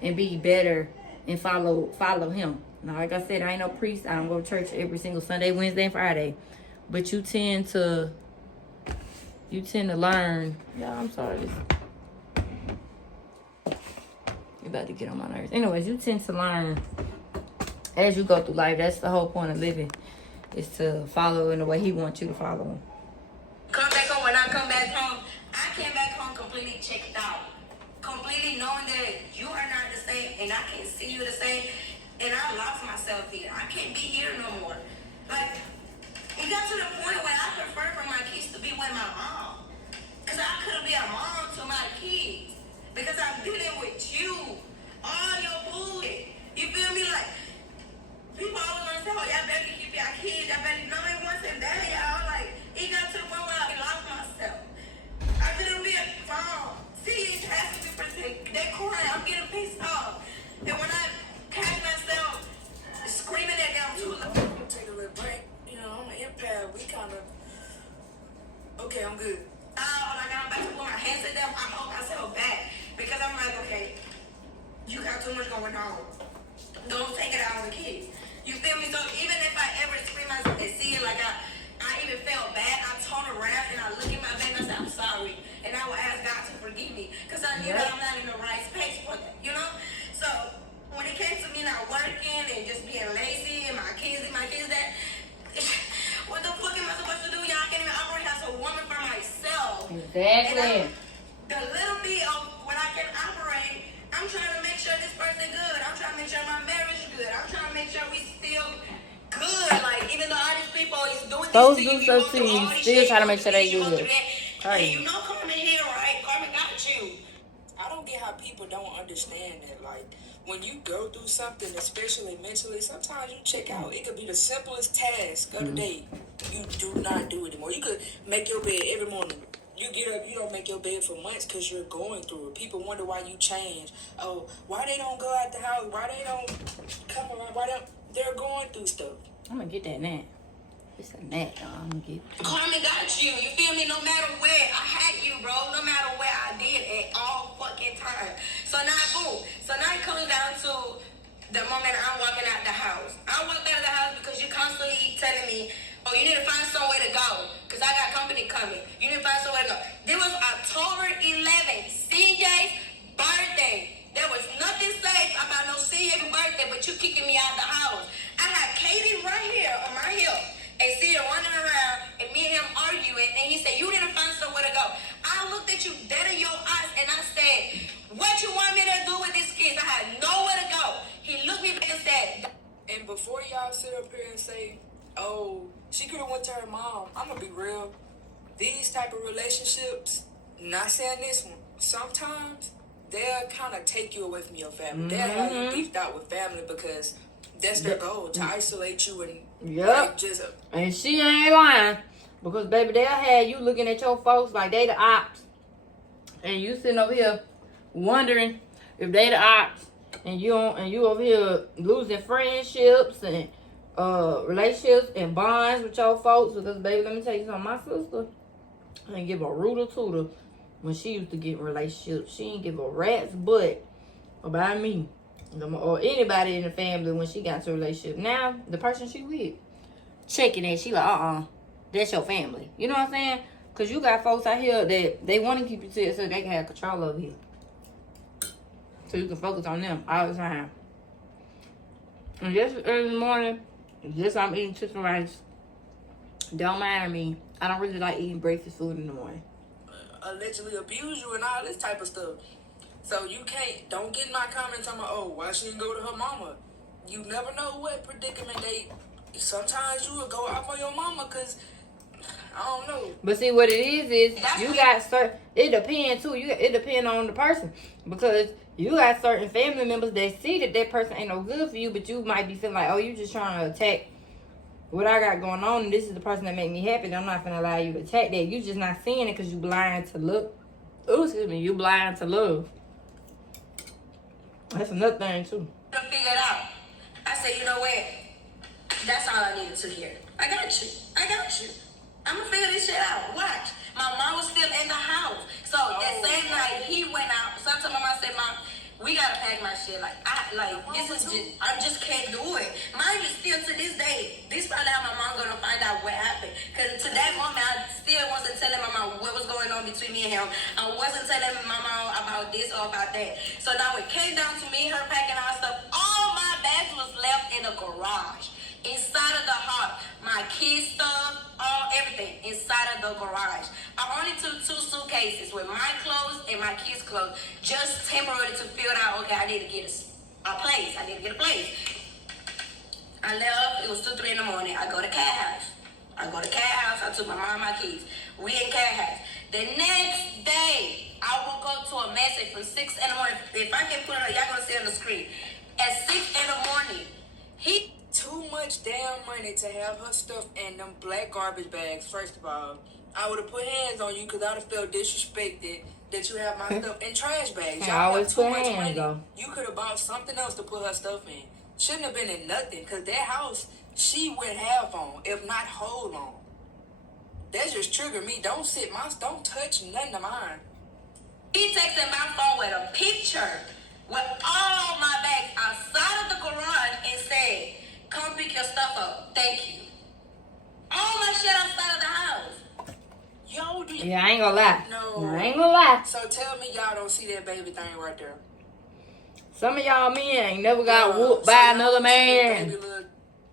and be better and follow him. Now, like I said, I ain't no priest. I don't go to church every single Sunday, Wednesday, and Friday. But you tend to learn. Yeah, I'm sorry. You're about to get on my nerves. Anyways, you tend to learn as you go through life. That's the whole point of living, is to follow in the way he wants you to follow him. Come back home. When I come back home, I came back home completely checked out. Completely knowing that you are not the same and I can't see you the same. And I lost myself here. I can't be here no more. Like, it got to the point where I prefer for my kids to be with my mom. Because I couldn't be a mom to my kids. Because I'm dealing with you. All your bullshit. You feel me? Like, people always want to say, oh, y'all better keep your kids. Y'all better, no, it wasn't that, y'all. Like, it got to the point where I lost myself. I couldn't be a mom. See, it has to be percent. They're crying. I'm getting pissed off. And when I catch myself screaming at them too loud. I'm gonna take a little break. You know, I'm an empath. We kind of. Okay, I'm good. When I got back to put my hands at them, I hold myself back. Because I'm like, okay, you got too much going on. Don't take it out on the kids. You feel me? So even if I ever scream myself and see it, like I even felt bad, I turn around and I look at my baby and I say, I'm sorry. And I will ask God to forgive me. Because I knew that I'm not in the right space for that, you know? So when it came to me not working and just being lazy and my kids that, what the fuck am I supposed to do? Y'all can't even operate as a woman for myself. Exactly. The little bit of what I can operate, I'm trying to make sure this person good. I'm trying to make sure my marriage good. I'm trying to make sure we still good. Like, even though all these people is doing Those this do stuff to you, still try to make sure they good. Hey, you know Carmen here, right? Carmen got you. I don't get how people don't understand that. Like, when you go through something, especially mentally, sometimes you check out. It could be the simplest task of the day. You do not do it anymore. You could make your bed every morning. You get up, you don't make your bed for months because you're going through it. People wonder why you change. Oh, why they don't go out the house? Why they don't come around? They're going through stuff. I'm gonna get that gnat. It's a gnat, y'all. I'm gonna get it. Carmen got you. You feel me? No matter where I had you, bro. No matter where I did at all fucking time. So now, boom. So now it comes down to the moment I'm walking out the house. I walked out of the house because you're constantly telling me, oh, you need to find somewhere to go. Because I got company coming. You need to find somewhere to go. There was October 11th, CJ's birthday. There was nothing safe about no CJ's birthday, but you kicking me out the house. I had Katie right here on my hip. And see her running around, and me and him arguing, and he said, you didn't find somewhere to go. I looked at you dead in your eyes, and I said, what you want me to do with these kids? I had nowhere to go. He looked me back and said, And before y'all sit up here and say, oh, she could have went to her mom, I'm going to be real. These type of relationships, not saying this one, sometimes they'll kind of take you away from your family. They'll have you beefed out with family because that's their goal, to isolate you and like, just... And she ain't lying. Because, baby, they'll have you looking at your folks like they the ops. And you sitting over here wondering if they the ops. And you over here losing friendships and relationships and bonds with your folks. Because, baby, let me tell you something. My sister, I didn't give a root or tutor. when she used to get in relationships. She didn't give a rat's butt about me or anybody in the family when she got into a relationship. Now, the person she with, checking it, she like, that's your family. You know what I'm saying? Because you got folks out here that they want to keep you to it so they can have control over you. So you can focus on them all the time. And just early in the morning, just I'm eating chicken rice. Don't mind me. I don't really like eating breakfast food in the morning. Allegedly abuse you and all this type of stuff. So you don't get in my comments talking about, why she didn't go to her mama. You never know what predicament sometimes you will go off on your mama because, I don't know. But see what it is you got certain, it depends too. It depends on the person. Because you got certain family members that see that person ain't no good for you, but you might be feeling like, you just trying to attack what I got going on, and this is the person that make me happy. I'm not gonna allow you to attack that. You just not seeing it because you blind to look. You blind to love. That's another thing too. To figure it out. I said, you know what? That's all I needed to hear. I got you. I'm gonna figure this shit out. Watch. My mom was still in the house. So that same night he went out. So I told my mom, I said, Mom, we gotta pack my shit. I just can't do it. Mine is still to this day. This probably how my mom gonna find out what happened. Cause to that moment I still wasn't telling my mom what was going on between me and him. I wasn't telling my mom about this or about that. So now it came down to me, her packing our stuff. All my bags was left in the garage. Inside of the house, my kids' stuff, everything inside of the garage. I only took 2 suitcases with my clothes and my kids' clothes, just temporarily to figure out, okay, I need to get a place. I left, it was 2, 3 in the morning. I go to cat house. I took my mom and my kids. We in cat house. The next day, I woke up to a message from 6 in the morning. If I can put it up, y'all gonna see it on the screen. At 6 in the morning, too much damn money to have her stuff in them black garbage bags. First of all, I would have put hands on you because I would have felt disrespected that you have my stuff in trash bags. I always put hands on. You could have bought something else to put her stuff in. Shouldn't have been in nothing because that house she went half on, if not whole on. That just triggered me. Don't touch nothing of mine. he texted my phone with a picture with all my bags outside of the garage and said, come pick your stuff up. Thank you. All my shit outside of the house. I ain't gonna lie. No. I ain't gonna lie. So tell me y'all don't see that baby thing right there. Some of y'all men ain't never got whooped by another man.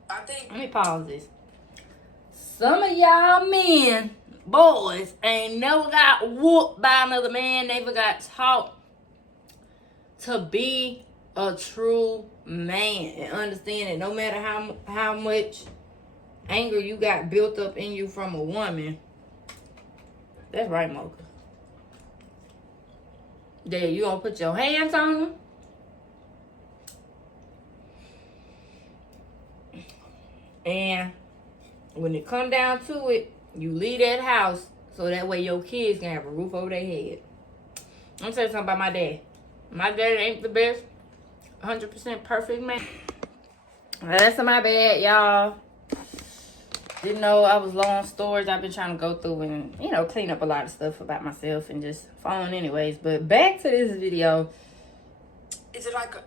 Let me pause this. Some of y'all men, boys, ain't never got whooped by another man. Never got taught to be a true man and understand that no matter how much anger you got built up in you from a woman, that's right, Mocha, that you gonna put your hands on them. And when it come down to it, you leave that house so that way your kids can have a roof over their head. I'm gonna tell you something about my dad. My dad ain't the best 100% perfect man. That's my bad, y'all. Didn't know I was low on storage. I've been trying to go through and, clean up a lot of stuff about myself and just phone anyways. But back to this video. Is it like I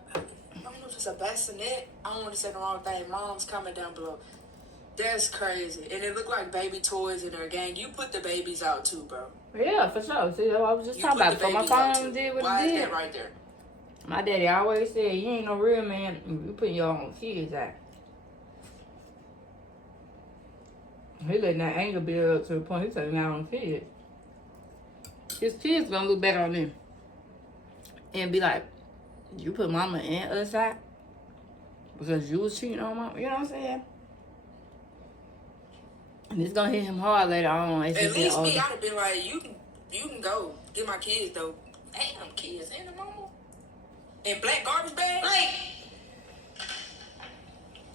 don't know if it's a bassinet. I don't want to say the wrong thing. Mom's comment down below. That's crazy. And it looked like baby toys in there, gang. You put the babies out too, bro. Yeah, for sure. See, I was just talking about it. So my phone did what it did. Why is that right there? My daddy always said, you ain't no real man. You putting your own kids out. He letting that anger build up to the point he's taking out on kids. His kids gonna look back on them and be like, you put mama and other side because you was cheating on mama. You know what I'm saying? And it's gonna hit him hard later on. At least me, I'd have been like, you can go get my kids though. Damn, kids and the mama in black garbage bags. Like,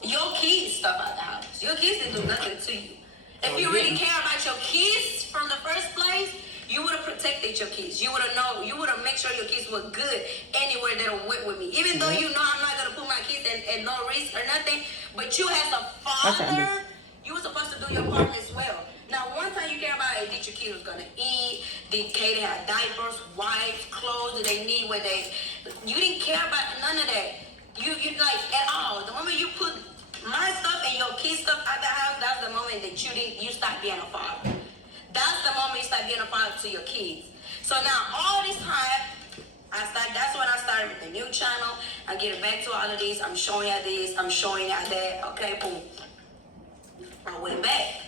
your kids stuff out the house. Your kids didn't do nothing to you. If you really care about your kids from the first place, you would have protected your kids. You would have known. You would have made sure your kids were good anywhere they went with me. Even though you know I'm not gonna put my kids at no risk or nothing, but you as a father, you were supposed to do your part as well. Now, one time you care about, hey, did your kids was gonna eat? Did Katie have diapers, wipes, clothes that they need where they, you didn't care about none of that. You like at all. The moment you put my stuff and your kids' stuff out the house, that's the moment that you start being a father. That's the moment you start being a father to your kids. So now all this time, that's when I started with the new channel. I'm getting back to all of this. I'm showing y'all this. I'm showing y'all that. Okay, boom. I went back.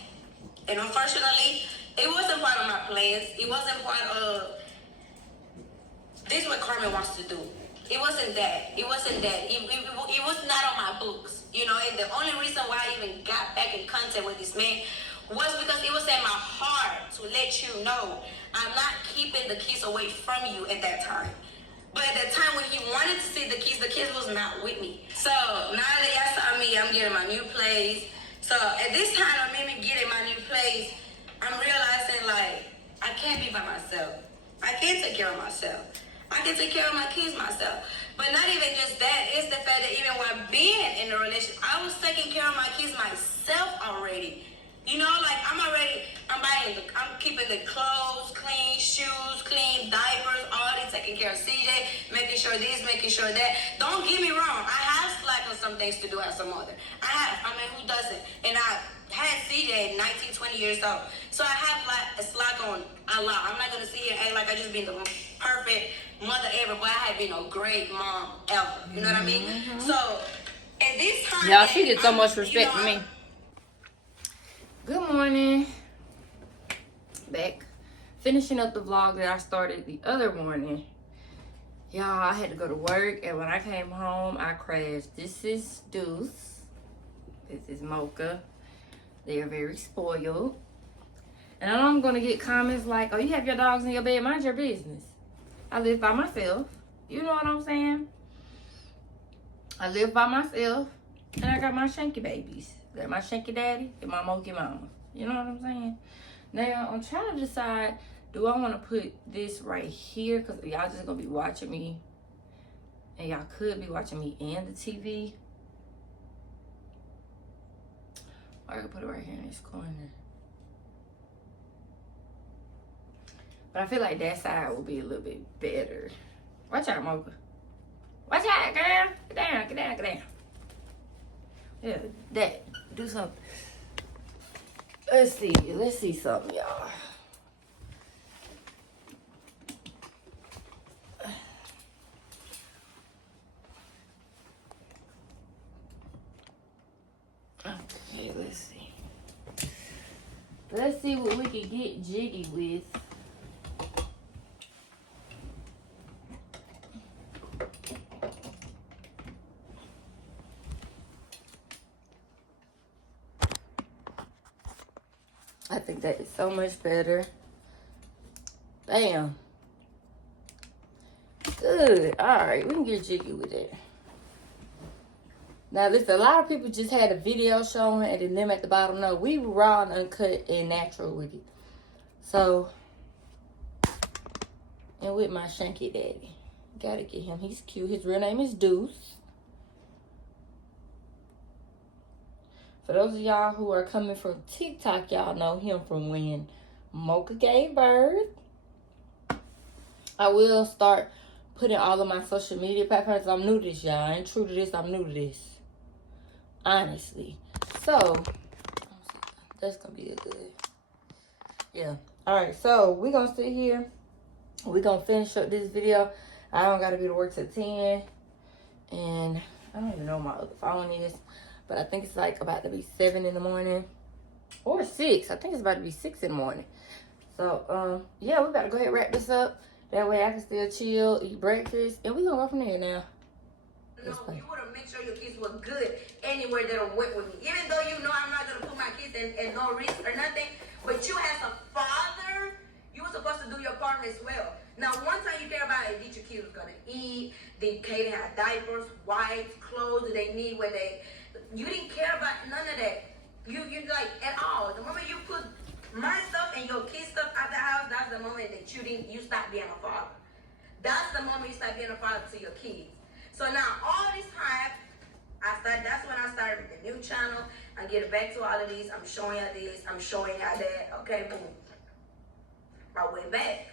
And unfortunately, it wasn't part of my plans. It wasn't part of, this is what Carmen wants to do. It wasn't that. It wasn't that. It was not on my books. You know, and the only reason why I even got back in contact with this man was because it was in my heart to let you know I'm not keeping the kids away from you at that time. But at the time when he wanted to see the kids was not with me. So now that y'all saw me, I'm getting my new place. So at this time of me getting my new place, I'm realizing like I can't be by myself. I can't take care of myself. I can take care of my kids myself. But not even just that, it's the fact that even while being in a relationship, I was taking care of my kids myself already. You know, like I'm keeping the clothes clean, shoes clean, diapers, all this, taking care of CJ, making sure this, making sure that. Don't get me wrong, I have slack on some things to do as a mother. I mean, who doesn't? And I had CJ at 19, 20 years old. So I have like a slack on a lot. I'm not going to sit here and act like I just been the perfect mother ever, but I have been a great mom ever. You know what I mean? So at this time, Y'all, she get so much respect for me. Good morning. Back. Finishing up the vlog that I started the other morning. Y'all, I had to go to work, and when I came home, I crashed. This is Deuce. This is Mocha. They are very spoiled. And I know I'm going to get comments like, oh, you have your dogs in your bed, mind your business. I live by myself. You know what I'm saying? I live by myself, and I got my Shanky babies. Got my Shanky daddy and my Moky mama. You know what I'm saying? Now, I'm trying to decide, do I want to put this right here? Because y'all just going to be watching me. And y'all could be watching me and the TV. Or I could put it right here in this corner. But I feel like that side will be a little bit better. Watch out, Mocha. Watch out, girl. Get down, get down, get down. Yeah, that. Do something. Let's see something, y'all. Okay, let's see. Let's see what we can get jiggy with. I think that is so much better. Bam. Good. All right, we can get jiggy with it. Now, listen, a lot of people just had a video showing and then them at the bottom. No, we raw and uncut and natural with it. So, and with my Shanky daddy. Gotta get him. He's cute. His real name is Deuce. For those of y'all who are coming from TikTok, y'all know him from when Mocha gave birth. I will start putting all of my social media platforms. I'm new to this, y'all. I ain't true to this. I'm new to this. Honestly. So, that's going to be a good. Yeah. All right. So, we're going to sit here. We're going to finish up this video. I don't got to be to work till 10. And I don't even know what my other phone is. But I think it's like about to be 7 in the morning. Or 6. I think it's about to be 6 in the morning. So, yeah, we about to go ahead and wrap this up. That way I can still chill, eat breakfast. And we're going to go from there now. No, you want to make sure your kids were good anywhere they don't went with me. Even though you know I'm not going to put my kids in no risk or nothing. But you as a father, you were supposed to do your part as well. Now, one time you care about it, did your kids was going to eat? Did Katie have diapers, wipes, clothes? Do they need where they... You didn't care about none of that. You like at all. The moment you put my stuff and your kids' stuff out the house, that's the moment that you stop being a father. That's the moment you start being a father to your kids. So now all this time, that's when I started with the new channel. I'm getting back to all of these. I'm showing y'all this. I'm showing y'all that. Okay, boom. my way back.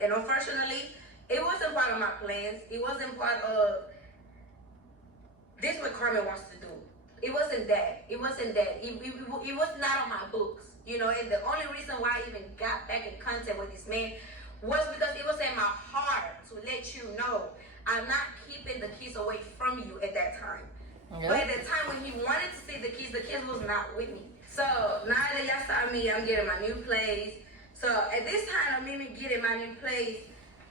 And unfortunately, it wasn't part of my plans. It wasn't part of this what Carmen wants to do. It wasn't that. It wasn't that. It was not on my books, you know. And the only reason why I even got back in contact with this man was because it was in my heart to let you know I'm not keeping the kids away from you at that time. Yep. But at the time when he wanted to see the kids was not with me. So now that y'all saw me, I'm getting my new place. So at this time of me getting my new place,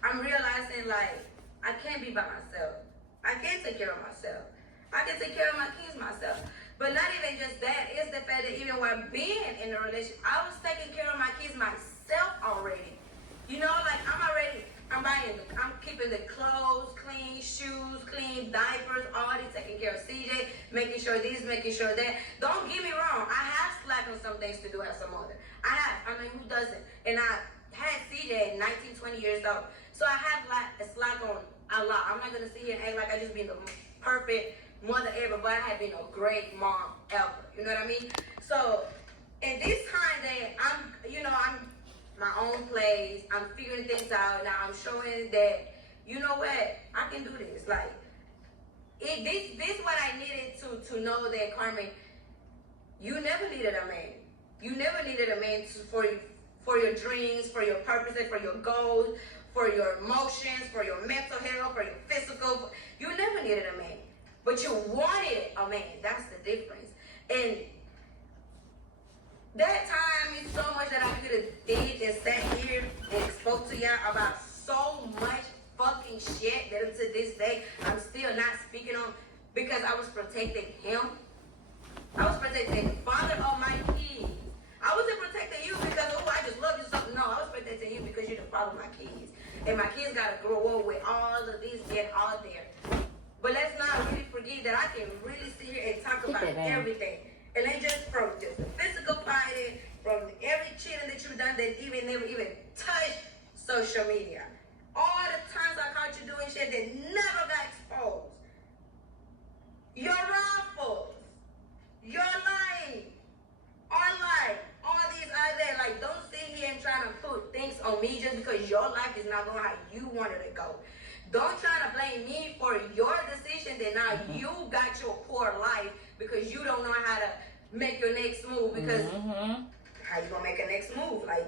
I'm realizing like I can't be by myself. I can't take care of myself. I can take care of my kids myself. But not even just that, it's the fact that even while being in a relationship, I was taking care of my kids myself already. You know, like I'm keeping the clothes clean, shoes clean, diapers, already taking care of CJ, making sure this, making sure that. Don't get me wrong, I have slack on some things to do as a mother. I mean, who doesn't? And I had CJ at 19, 20 years old. So I have a slack on a lot. I'm not going to sit here and act like I just been the perfect mother ever, but I have been a great mom ever. You know what I mean? So, in this time that I'm my own place, I'm figuring things out. Now I'm showing that, you know what, I can do this. Like, this what I needed to know that, Carmen, you never needed a man. You never needed a man for your dreams, for your purposes, for your goals, for your emotions, for your mental health, for your physical. You never needed a man. But you wanted a man. That's the difference. And that time is so much that I could have did and sat here and spoke to y'all about so much fucking shit that to this day I'm still not speaking on because I was protecting him. I was protecting the father of my kids. I wasn't protecting you because, oh, I just love you so. No, I was protecting you because you're the father of my kids. And my kids got to grow up with all of this and all there. But let's not really forget that I can really sit here and talk about everything. And then just from just the physical fighting, from every cheating that you've done that never even touched social media. All the times I caught you doing shit that never got exposed. Your raffles, your lying, online, all these out there. Like, don't sit here and try to put things on me just because your life is not going how you wanted it to go. Don't try to blame me for your decision that now you got your poor life because you don't know how to make your next move because how you gonna make a next move? Like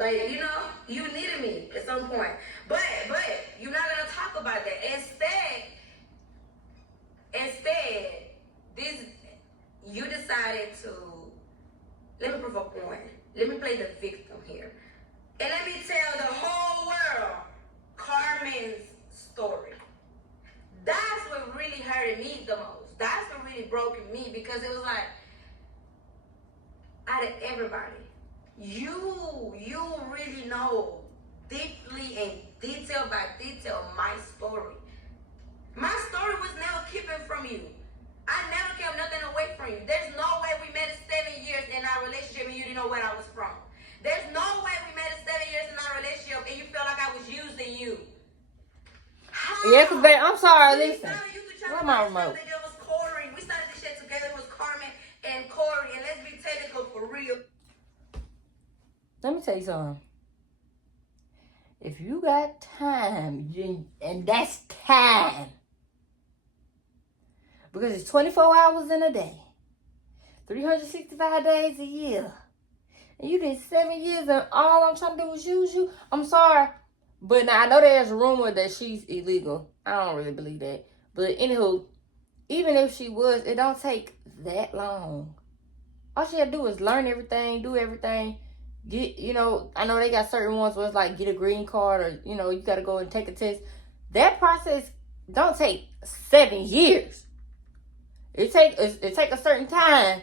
you know, you needed me at some point. But you're not gonna talk about that. Instead, this you decided to let me prove a point. Let me play the victim here. And let me tell the whole world Carmen's story. That's what really hurted me the most. That's what really broke me because it was like, out of everybody, you really know deeply and detail by detail my story. My story was never keeping from you. I never kept nothing away from you. There's no way we met at 7 years in our relationship and you didn't know where I was from. There's no way we met at 7 years in our relationship and you felt like I was using you. Yeah, because I'm sorry, listen. Where my remote? We started this shit together. It was Carmen and Corey. And let's be technical for real. Let me tell you something. If you got time, and that's time. Because it's 24 hours in a day. 365 days a year. And you did 7 years and all I'm trying to do was use you. I'm sorry. But now I know there's a rumor that she's illegal. I don't really believe that. But anywho, even if she was, it don't take that long. All she had to do is learn everything, do everything. Get, I know they got certain ones where it's like get a green card or, you got to go and take a test. That process don't take 7 years. It take a certain time,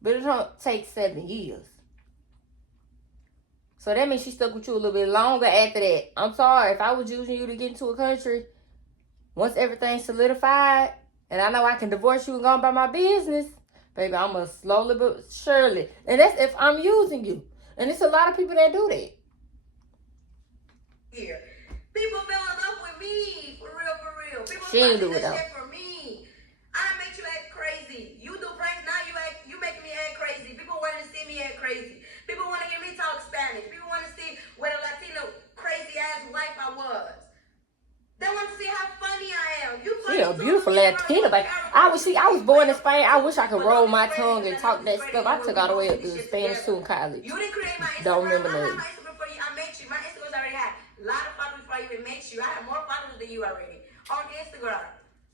but it don't take 7 years. So that means she stuck with you a little bit longer after that. I'm sorry. If I was using you to get into a country, once everything's solidified, and I know I can divorce you and go about my business, baby, I'm going to slowly but surely. And that's if I'm using you. And it's a lot of people that do that. Here. People fell in love with me. For real. People she ain't do it though. For me. I make you act crazy. You do pranks, now you making me act crazy. People want to see me act crazy. People want to hear me talk Spanish. People want to see beautiful Latina, but I was born in Spain. I wish I could roll my tongue and talk that stuff. I took all the way up to Spanish too in college. You didn't create my Instagram. Don't remember I had that. my Instagram before I met you. My Instagram's already had a lot of followers before I even met you. I had more followers than you already on Instagram.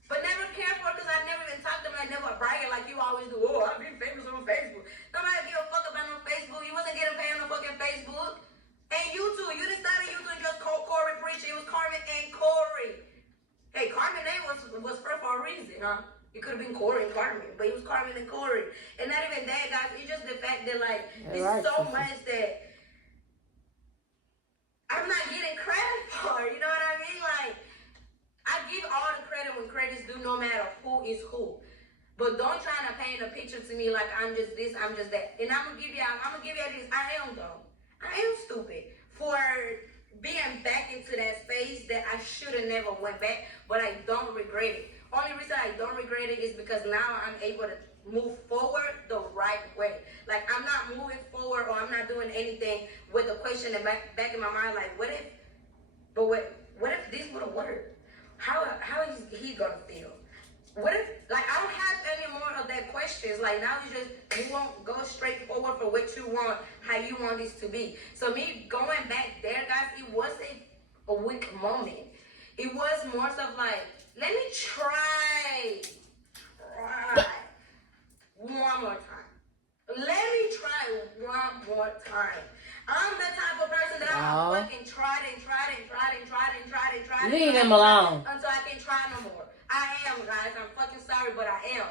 But never cared for it because I never even talked to them. I never bragging like you always do. Oh, I've been famous on Facebook. Nobody give a fuck about no Facebook. You wasn't getting paid on no fucking Facebook. And YouTube, you didn't start YouTube and just called Corey Preacher. It was Carmen and Corey. Hey, Carmen name was first for a reason, huh? It could have been Corey and Carmen, but it was Carmen and Corey. And not even that, guys. It's just the fact that, like, it's so much that I'm not getting credit for. You know what I mean? Like, I give all the credit when credit's due, no matter who is who. But don't try to paint a picture to me like I'm just this, I'm just that. And I'm gonna give you this. I am dumb. I am stupid for being back into that space that I should have never went back, but I don't regret it. Only reason I don't regret it is because now I'm able to move forward the right way. Like, I'm not moving forward or I'm not doing anything with the question in back in my mind, like, what if this would have worked? How is he gonna feel? What if, like, I don't have any more of that questions. Like, now you won't go straight forward for what you want, how you want this to be. So me going back there, guys, it wasn't a weak moment. It was more stuff like, let me try one more time. Let me try one more time. I'm the type of person that I fucking tried. Leave him alone. Until I can't try no more. I am, guys. I'm fucking sorry, but I am.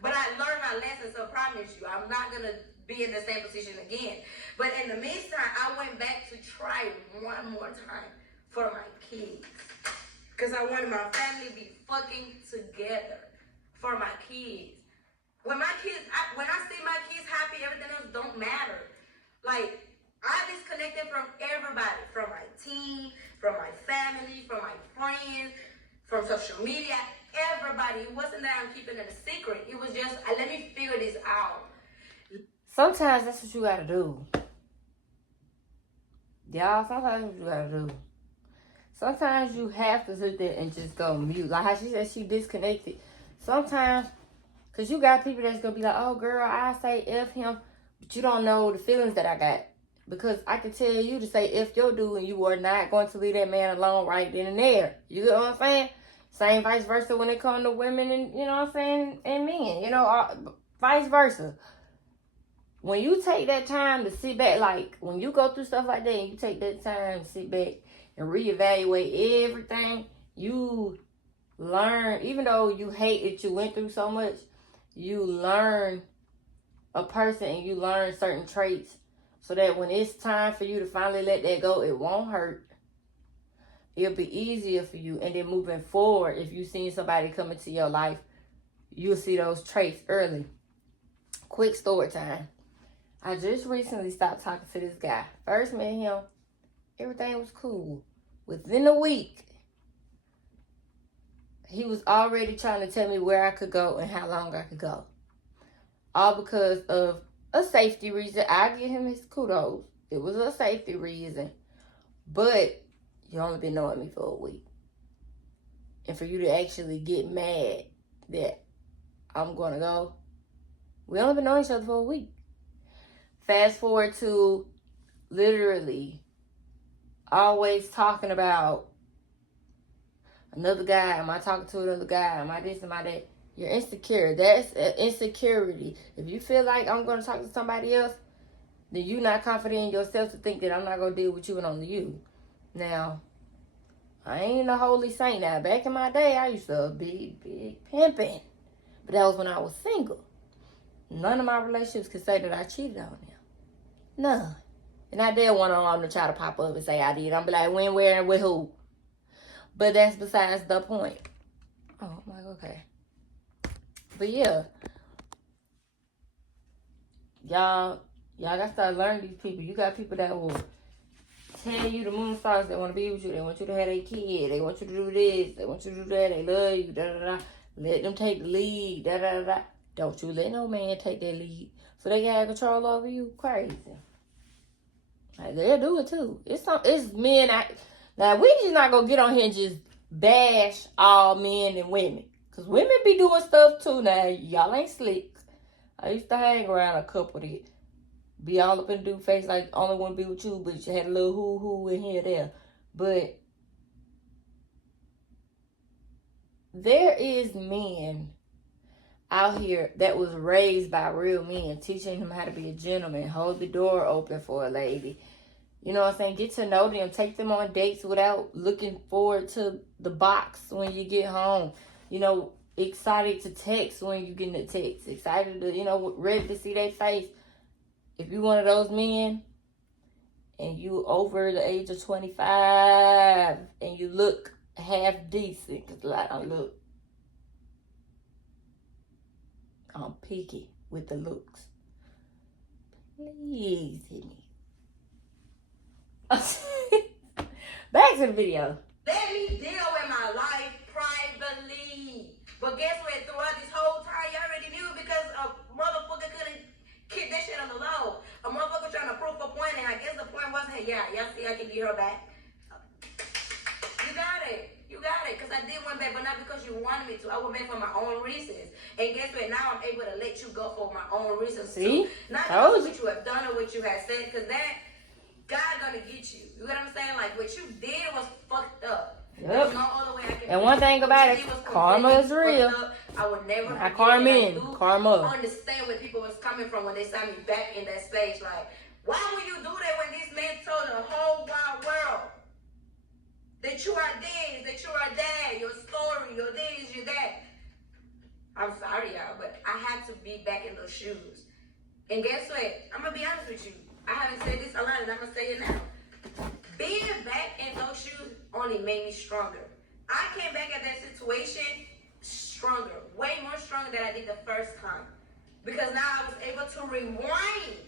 But I learned my lesson, so I promise you, I'm not going to be in the same position again. But in the meantime, I went back to try one more time for my kids. Because I wanted my family to be fucking together for my kids. When I see my kids happy, everything else don't matter. Like, I disconnected from everybody, from my team, from my family, from my friends, from social media, everybody. It wasn't that I'm keeping it a secret. It was just, let me figure this out. Sometimes that's what you gotta do. Y'all, sometimes that's what you gotta do. Sometimes you have to sit there and just go mute. Like how she said she disconnected. Sometimes, because you got people that's going to be like, oh, girl, I say F him. But you don't know the feelings that I got. Because I can tell you to say F your dude and you are not going to leave that man alone right then and there. You get what I'm saying? Same vice versa when it comes to women and, you know what I'm saying, and men. You know, vice versa. When you take that time to sit back, like when you go through stuff like that and you take that time to sit back and reevaluate everything, you learn, even though you hate that you went through so much, you learn a person and you learn certain traits so that when it's time for you to finally let that go, it won't hurt. It'll be easier for you. And then moving forward, if you see somebody come into your life, you'll see those traits early. Quick story time. I just recently stopped talking to this guy. First met him, everything was cool. Within a week, he was already trying to tell me where I could go and how long I could go. All because of a safety reason. I give him his kudos. It was a safety reason. But you only been knowing me for a week. And for you to actually get mad that I'm going to go, we only been knowing each other for a week. Fast forward to literally always talking about another guy. Am I talking to another guy? Am I this? Am I that? You're insecure. That's insecurity. If you feel like I'm going to talk to somebody else, then you're not confident in yourself to think that I'm not going to deal with you and only you. Now, I ain't a holy saint. Now, back in my day, I used to be big pimping. But that was when I was single. None of my relationships could say that I cheated on them. None. And I dare want on to try to pop up and say I did. I'm be like, when, where, and with who? But that's besides the point. Oh, I'm like, okay. But yeah. Y'all got to start learning these people. You got people that will tell you the moon stars. They want to be with you. They want you to have a kid. They want you to do this. They want you to do that. They love you. Da, da, da. Let them take the lead. Da, da, da, da. Don't you let no man take that lead so they can have control over you. Crazy. Like, they'll do it too. It's men. Now, we just not going to get on here and just bash all men and women. Because women be doing stuff too now. Y'all ain't slick. I used to hang around a couple that be all up in the dude face like only want to be with you, but you had a little hoo-hoo in here there. But there is men out here that was raised by real men, teaching him how to be a gentleman, hold the door open for a lady. You know what I'm saying? Get to know them, take them on dates without looking forward to the box when you get home. You know, excited to text when you get the text. Excited to, you know, ready to see their face. If you one of those men and you over the age of 25 and you look half decent, because a lot don't look. I'm picky with the looks. Please hit me. Back to the video. Let me deal with my life privately. But guess what? Throughout this whole time, you already knew because a motherfucker couldn't keep that shit on the low. A motherfucker trying to prove a point, and I guess the point was, hey, yeah, y'all see I can get her back. You got it. You got it. Because I did win back, but not because you wanted me to. I went back for my own reasons. And guess what? Now I'm able to let you go for my own reasons. See? Too. Not because of what you have done or what you have said, because that God gonna get you. You know what I'm saying? Like, what you did was fucked up. Yep. There's no other way I can. And one thing about it, karma is real. I would never. Not Carmen, karma. Understand where people was coming from when they saw me back in that stage. Like, why would you do that when this man told the whole wide world that you are this, that you are that, your story, your this, your that? I'm sorry, y'all, but I had to be back in those shoes. And guess what? I'm gonna be honest with you. I haven't said this a lot, and I'm gonna say it now. Being back in those shoes only made me stronger. I came back at that situation stronger, way more stronger than I did the first time. Because now I was able to rewind.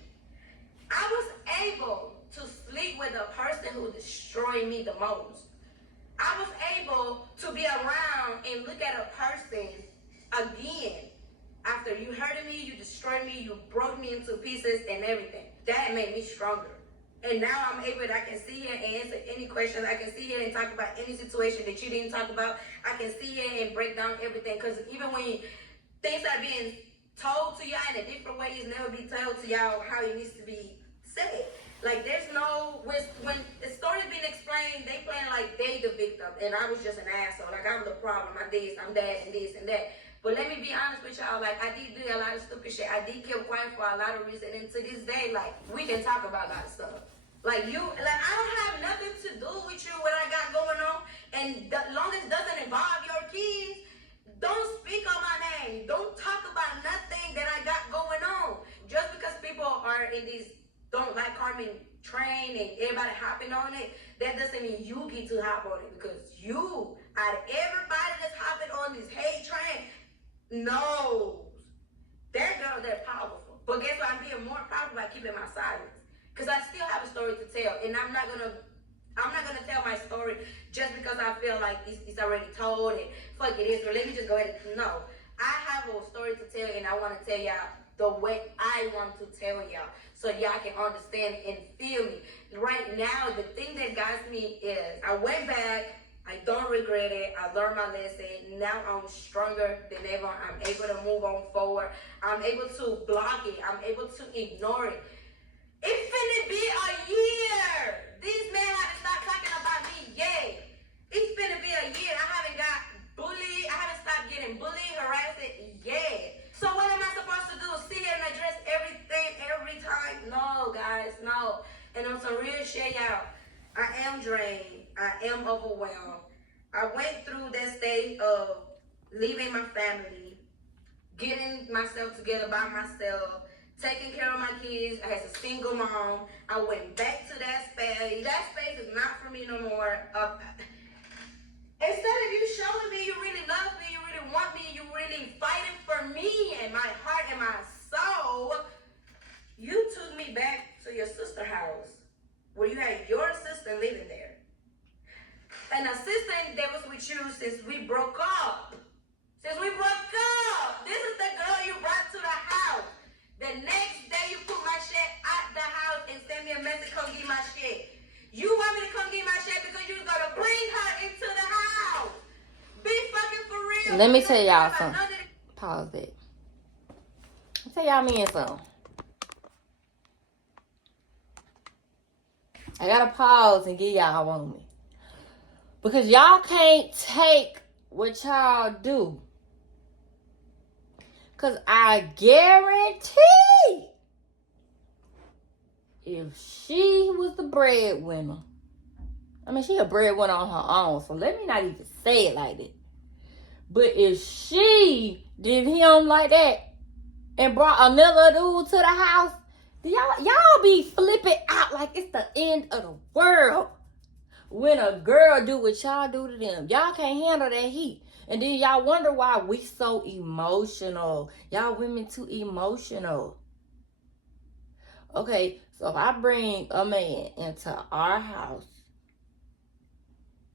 I was able to sleep with a person who destroyed me the most. I was able to be around and look at a person again. After you hurted me, you destroyed me, you broke me into pieces and everything. That made me stronger. And now I'm able, I can sit here and answer any questions. I can sit here and talk about any situation that you didn't talk about. I can sit here and break down everything. Because even when things are being told to y'all in a different way, it's never be told to y'all how it needs to be said. Like, there's no, when the story's being explained, they playing like they the victim. And I was just an asshole. Like, I'm the problem. I'm this, I'm that, and this, and that. But let me be honest with y'all, like, I did do a lot of stupid shit. I did keep quiet for a lot of reasons. And to this day, like, we can talk about a lot of stuff. Like, I don't have nothing to do with you, what I got going on. And as long as it doesn't involve your kids, don't speak on my name. Don't talk about nothing that I got going on. Just because people are in these don't like Carmen train and everybody hopping on it, that doesn't mean you get to hop on it. Because you, out of everybody that's hopping on this hate train, knows that girl, they're powerful. But guess what? I'm being more powerful by keeping my silence. Because I still have a story to tell. And I'm not gonna tell my story just because I feel like it's already told and fuck it is. So let me just go ahead and no. I have a story to tell and I want to tell y'all the way I want to tell y'all. So y'all can understand and feel me. Right now, the thing that guides me is I went back. I don't regret it. I learned my lesson. Now I'm stronger than ever. I'm able to move on forward. I'm able to block it. I'm able to ignore it. It's finna be a year. These men haven't stopped talking about me yet. It's finna be a year. I haven't got bullied. I haven't stopped getting bullied, harassed yet. So what am I supposed to do? Sit here and address everything every time? No, guys, no. And on some real shit, y'all, I am drained. I am overwhelmed. I went through that stage of leaving my family, getting myself together by myself, taking care of my kids. I was a single mom. I went back to that space. That space is not for me no more. Instead of you showing me you really love me, you really want me, you really fighting for me and my heart and my soul, you took me back to your sister's house where you had your sister living there. And a sister that was with you since we broke up. Since we broke up. This is the girl you brought to the house. The next day you put my shit at the house and send me a message, come get my shit. You want me to come get my shit because you was gonna bring her into the house. Be fucking for real. Let me tell y'all something. Pause that. I'll tell y'all me and something. I gotta pause and give y'all on me. Because y'all can't take what y'all do. Because I guarantee if she was the breadwinner, I mean, she a breadwinner on her own, so let me not even say it like that. But if she did him like that and brought another dude to the house, y'all be flipping out like it's the end of the world. When a girl do what y'all do to them, y'all can't handle that heat. And then y'all wonder why we so emotional. Y'all women too emotional. Okay, so if I bring a man into our house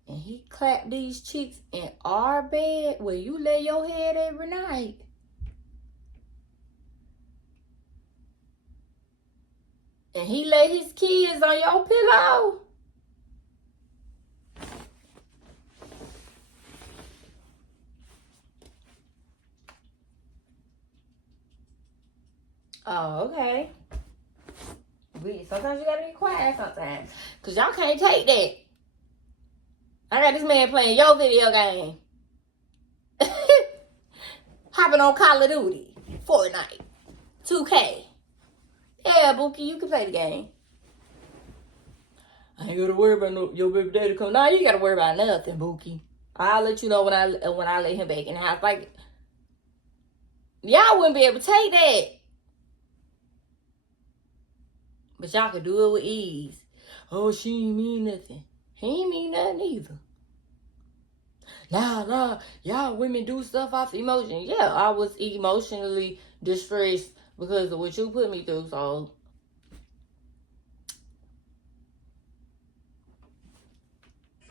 and he clap these cheeks in our bed where you lay your head every night, and he lay his kids on your pillow, oh, okay. Sometimes you gotta be quiet sometimes. Because y'all can't take that. I got this man playing your video game. Hopping on Call of Duty. Fortnite. 2K. Yeah, Bookie, you can play the game. I ain't gotta worry about your baby daddy come. Nah, you gotta worry about nothing, Bookie. I'll let you know when I let him back in the house. Like, y'all wouldn't be able to take that. But y'all could do it with ease. Oh, she ain't mean nothing. He ain't mean nothing either. Nah, y'all women do stuff off emotion. Yeah, I was emotionally distressed because of what you put me through, so.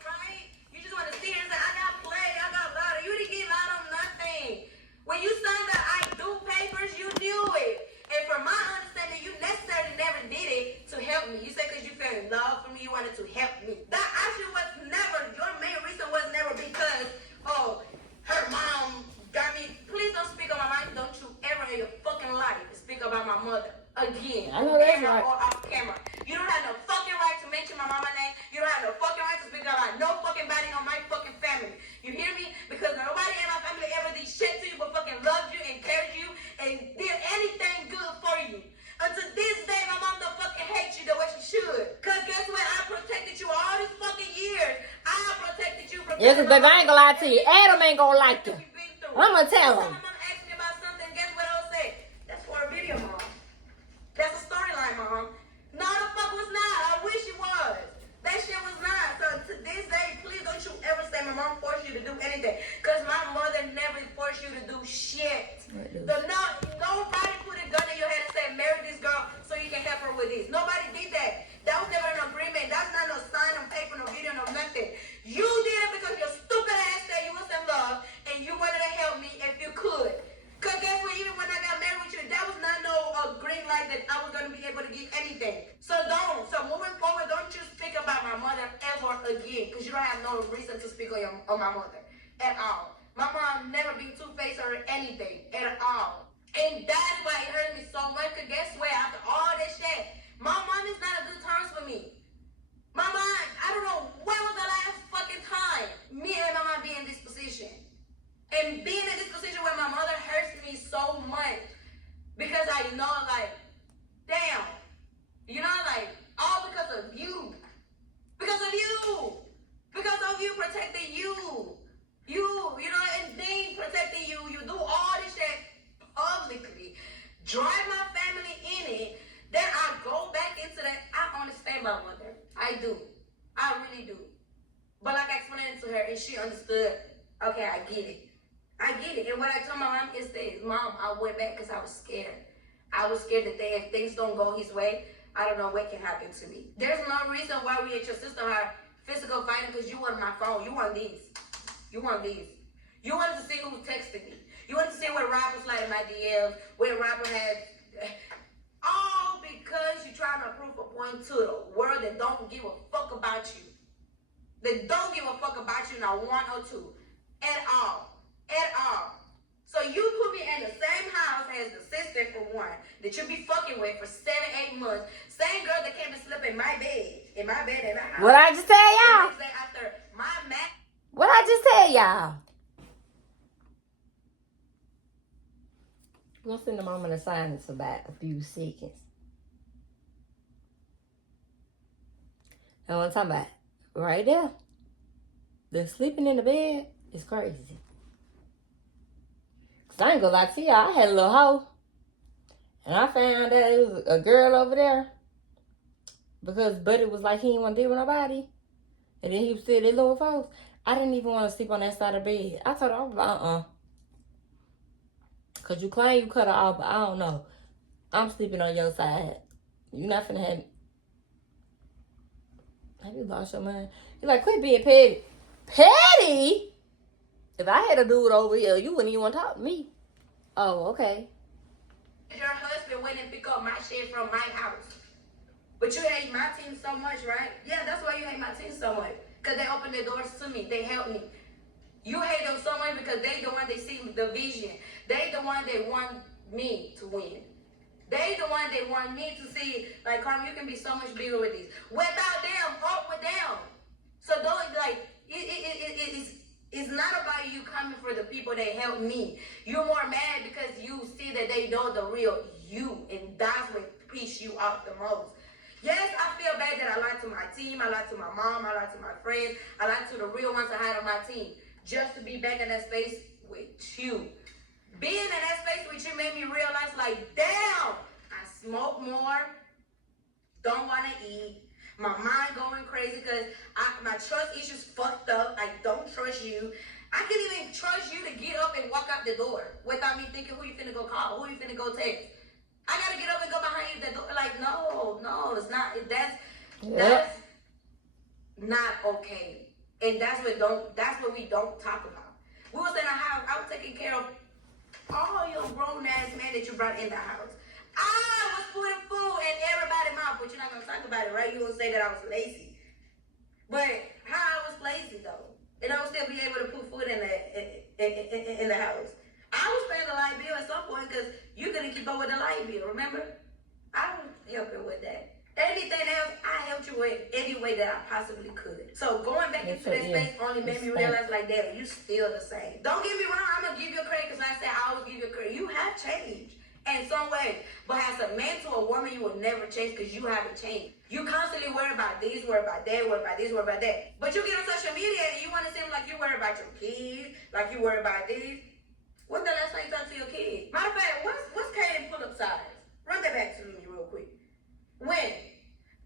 Right? You just want to sit here and say, I got played, I got lied. You didn't get lied on nothing. When you signed the I do papers, you knew it. And from my understanding, you necessarily never did it to help me. You said because you fell in love for me, you wanted to help me. That actually was never, your main reason was never because, oh, her mom got me. Please don't speak on my mind. Don't you ever in your fucking life speak about my mother again. I know that's camera right. or off camera. You don't have no fucking right to mention my mama's name. You don't have no fucking right to speak about no fucking body on my fucking family. You hear me? Because nobody in my family ever did shit to you but fucking loved you and cared you and did anything good for you. Until this day, my mom don't fucking hate you the way she should. Cause guess what? I protected you all these fucking years. I protected you. Yeah, cause baby, I ain't gonna lie to you. Adam ain't gonna like you. I'm gonna tell him. My mom asked me about something. Guess what I would say? That's for a video, mom. That's a storyline, mom. No, the fuck was not. I wish it was. That shit was not. So to this day, please don't you ever say my mom forced you to do anything. Cause my mother never forced you to do shit. Nobody put a gun in your head and said, marry this girl so you can help her with this. Nobody did that. That was never an agreement. That's not no sign on paper, no video, no nothing. You did it because your stupid ass said you was in love and you wanted to help me if you could. Cause guess what? Even when I got married with you, that was not no green light that I was gonna be able to get anything. So don't. So moving forward, don't you speak about my mother ever again. Cause you don't have no reason to speak on my mother at all. My mom never been two-faced or anything at all. And that's why it hurt me so much. Cause guess what? After all this shit, my mom is not a good terms for me. My mom, I don't know when was the last fucking time me and my mom be in this position. And being in this position where my mother hurts me so much because I know, like, damn, you know, like, all because of you. Because of you. Because of you protecting you. You know, and then protecting you. You do all this shit publicly. Drive my family in it. Then I go back into that. I understand my mother. I do. I really do. But like I explained to her and she understood, okay, I get it. I get it. And what I told my mom is this, Mom, I went back because I was scared. I was scared that if things don't go his way, I don't know what can happen to me. There's no reason why we and your sister are physical fighting because you want my phone. You want these. You want these. You wanted to see who texted me. You wanted to see what Rob was like in my DMs, what Robert had. All because you're trying to prove a point to the world that don't give a fuck about you. That don't give a fuck about you, not one or two. At all. at all. So you put me in the same house as the sister for one that you be fucking with for 7-8 months. Same girl that came and slept in my bed in the house. What I just tell y'all? After my What I just tell y'all? I'm gonna send a moment of silence for about a few seconds. And what I'm talking about, right there, the sleeping in the bed is crazy. Cause I ain't gonna lie to y'all, I had a little hoe, and I found that it was a girl over there because Buddy was like he didn't want to deal with nobody, and then he was still there little folks. I didn't even want to sleep on that side of the bed. I told her, I was like, cause you claim you cut her off, but I don't know. I'm sleeping on your side. You not finna have. Have you lost your mind? You're like, quit being petty. Petty? If I had a dude over here, you wouldn't even want to talk to me. Oh, okay. Your husband went and pick up my shit from my house. But you hate my team so much, right? Yeah, that's why you hate my team so much. Because they opened their doors to me. They helped me. You hate them so much because they the one that see the vision. They the one that want me to win. They the one that want me to see, like, Carmen, you can be so much bigger with these. Without them, up with them. So don't, like, it's not about you coming for the people that help me. You're more mad because you see that they know the real you, and that's what pisses you off the most. Yes, I feel bad that I lied to my team, I lied to my mom, I lied to my friends, I lied to the real ones I had on my team, just to be back in that space with you. Being in that space with you made me realize, like, damn, I smoke more, don't want to eat, my mind going crazy because my trust issues fucked up. I don't trust you. I can't even trust you to get up and walk out the door without me thinking who you finna go call, who you finna go text. I gotta get up and go behind you the door. Like, no, it's not. That's not okay. And that's what we don't talk about. We was in a house. I was taking care of all your grown ass men that you brought in the house. I was putting food in everybody's mouth, but you're not gonna talk about it, right? You're gonna say that I was lazy. But how I was lazy though, and I would still be able to put food in the house. I was paying the light bill at some point because you couldn't keep up with the light bill. Remember? I was helping with that. Anything else, I helped you with any way that I possibly could. So going back into that space only made me realize, like, damn, you still the same. Don't get me wrong, I'm gonna give you a credit because like I said, I always give you a credit. You have changed in some way. But as a man to a woman, you will never change because you haven't changed. You constantly worry about this, worry about that, worry about this, worry about that. But you get on social media and you want to seem like you worry about your kids, like you worry about this. When's the last time you talked to your kids? Matter of fact, what's Kaden pull-up size? Run that back to me real quick. When?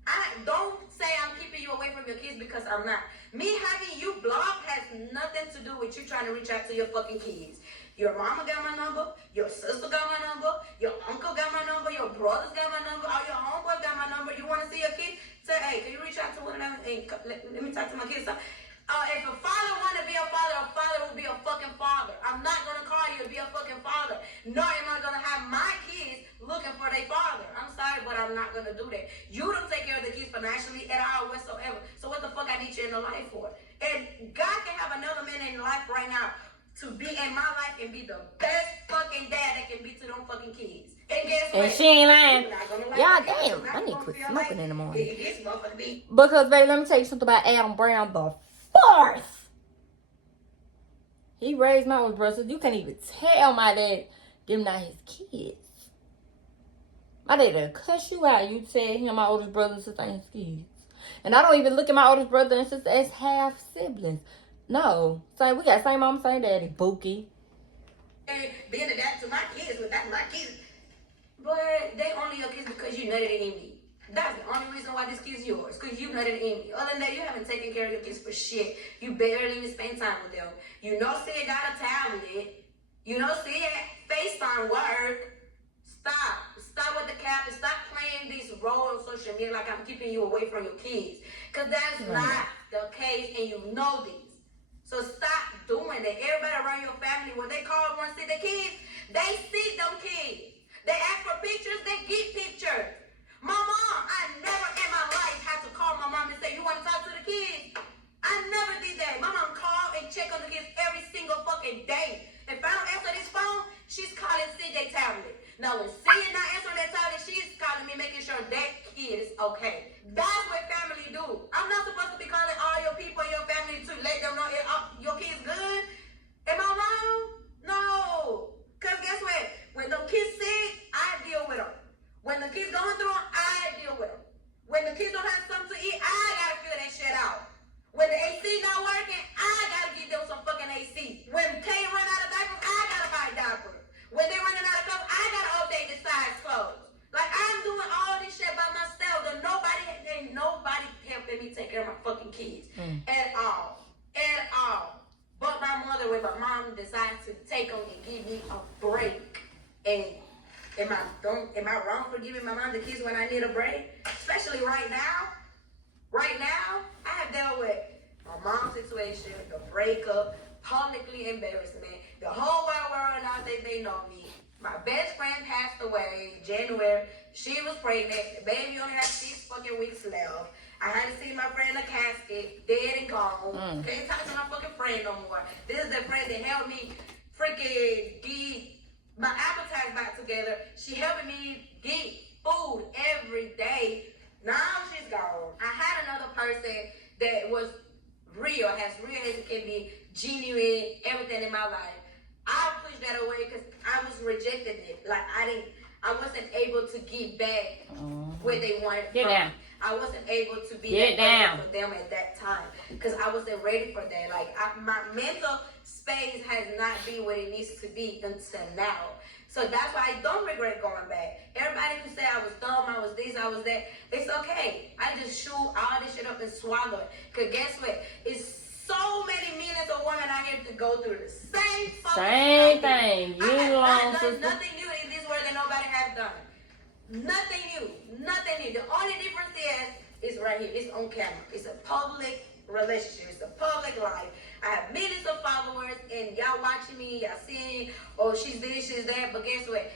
I don't say I'm keeping you away from your kids because I'm not. Me having you blocked has nothing to do with you trying to reach out to your fucking kids. Your mama got my number, your sister got my number, your uncle got my number, your brothers got my number, all your homeboys got my number. You want to see your kid? Say, hey, can you reach out to one of them and let me talk to my kids? If a father want to be a father will be a fucking father. I'm not going to call you to be a fucking father. Nor am I going to have my kids looking for their father. I'm sorry, but I'm not going to do that. You don't take care of the kids financially at all whatsoever. So what the fuck I need you in the life for? And God can have another man in life right now to be in my life and be the best fucking dad that can be to them fucking kids. And guess what? And she ain't lying. Y'all, damn, I need to quit smoking in the morning. Because, baby, let me tell you something about Adam Brown the fourth. He raised my older brother. You can't even tell my dad them not his kids. My dad cuss you out. You said him, my oldest brother and sister ain't his kids. And I don't even look at my oldest brother and sister as half siblings. No. We got same mom, same daddy. Bookie. Being a dad to my kids without my kids. But they only your kids because you nutted in me. That's the only reason why this kid's yours. Because you nutted in me. Other than that, you haven't taken care of your kids for shit. You barely even spend time with them. You know, see it got a tablet. You know, see it FaceTime work. Stop with the cap and stop playing these roles on social media like I'm keeping you away from your kids. Because that's not the case and you know this. So stop doing that. Everybody around your family, when they call want to see the kids, they see them kids. They ask for pictures, they get pictures. My mom, I never in my life had to call my mom and say, you want to talk to the kids? I never did that. My mom called and checked on the kids every single fucking day. okay. That's what family do. I'm not supposed to be calling all your people in your family to let them know your kids good. Am I wrong? No. Because guess what? When the kids sick, I deal with them. When the kids going through them, I deal with them. When the kids don't have something to eat, I got to figure that shit out. When the AC not working, I got to give them some fucking AC. When Kay run out of diapers, I got to buy diapers. When they running out of clothes, I got to update the size clothes. Like, I'm doing all this shit by myself. And ain't nobody helping me take care of my fucking kids. At all. At all. But my mother, when my mom decides to take on and give me a break. And am I wrong for giving my mom the kids when I need a break? Especially right now. Right now, I have dealt with my mom's situation, the breakup, publicly embarrassment. The whole wide world now they know me. My best friend passed away January. She was pregnant. The baby only had 6 fucking weeks left. I had to see my friend in a casket, dead and gone. Can't talk to my fucking friend no more. This is the friend that helped me freaking get my appetite back together. She helping me get food every day. Now she's gone. I had another person that was real, as it can be, genuine, everything in my life. I pushed that away because I was rejecting it. Like I wasn't able to get back where they wanted Get from down. me. I wasn't able to be Get that down. person for them at that time because I wasn't ready for that. Like my mental space has not been what it needs to be until now. So that's why I don't regret going back. Everybody who say I was dumb, I was this, I was that, it's okay. I just shoot all this shit up and swallow it. Because guess what? It's so many millions of women out here to go through the same fucking thing. You I have long not done sister. nothing new in this world that nobody has done. Nothing new. Nothing new. The only difference is right here. It's on camera. It's a public relationship. It's a public life. I have millions of followers and y'all watching me, y'all seeing, oh, she's this, she's that, but guess what?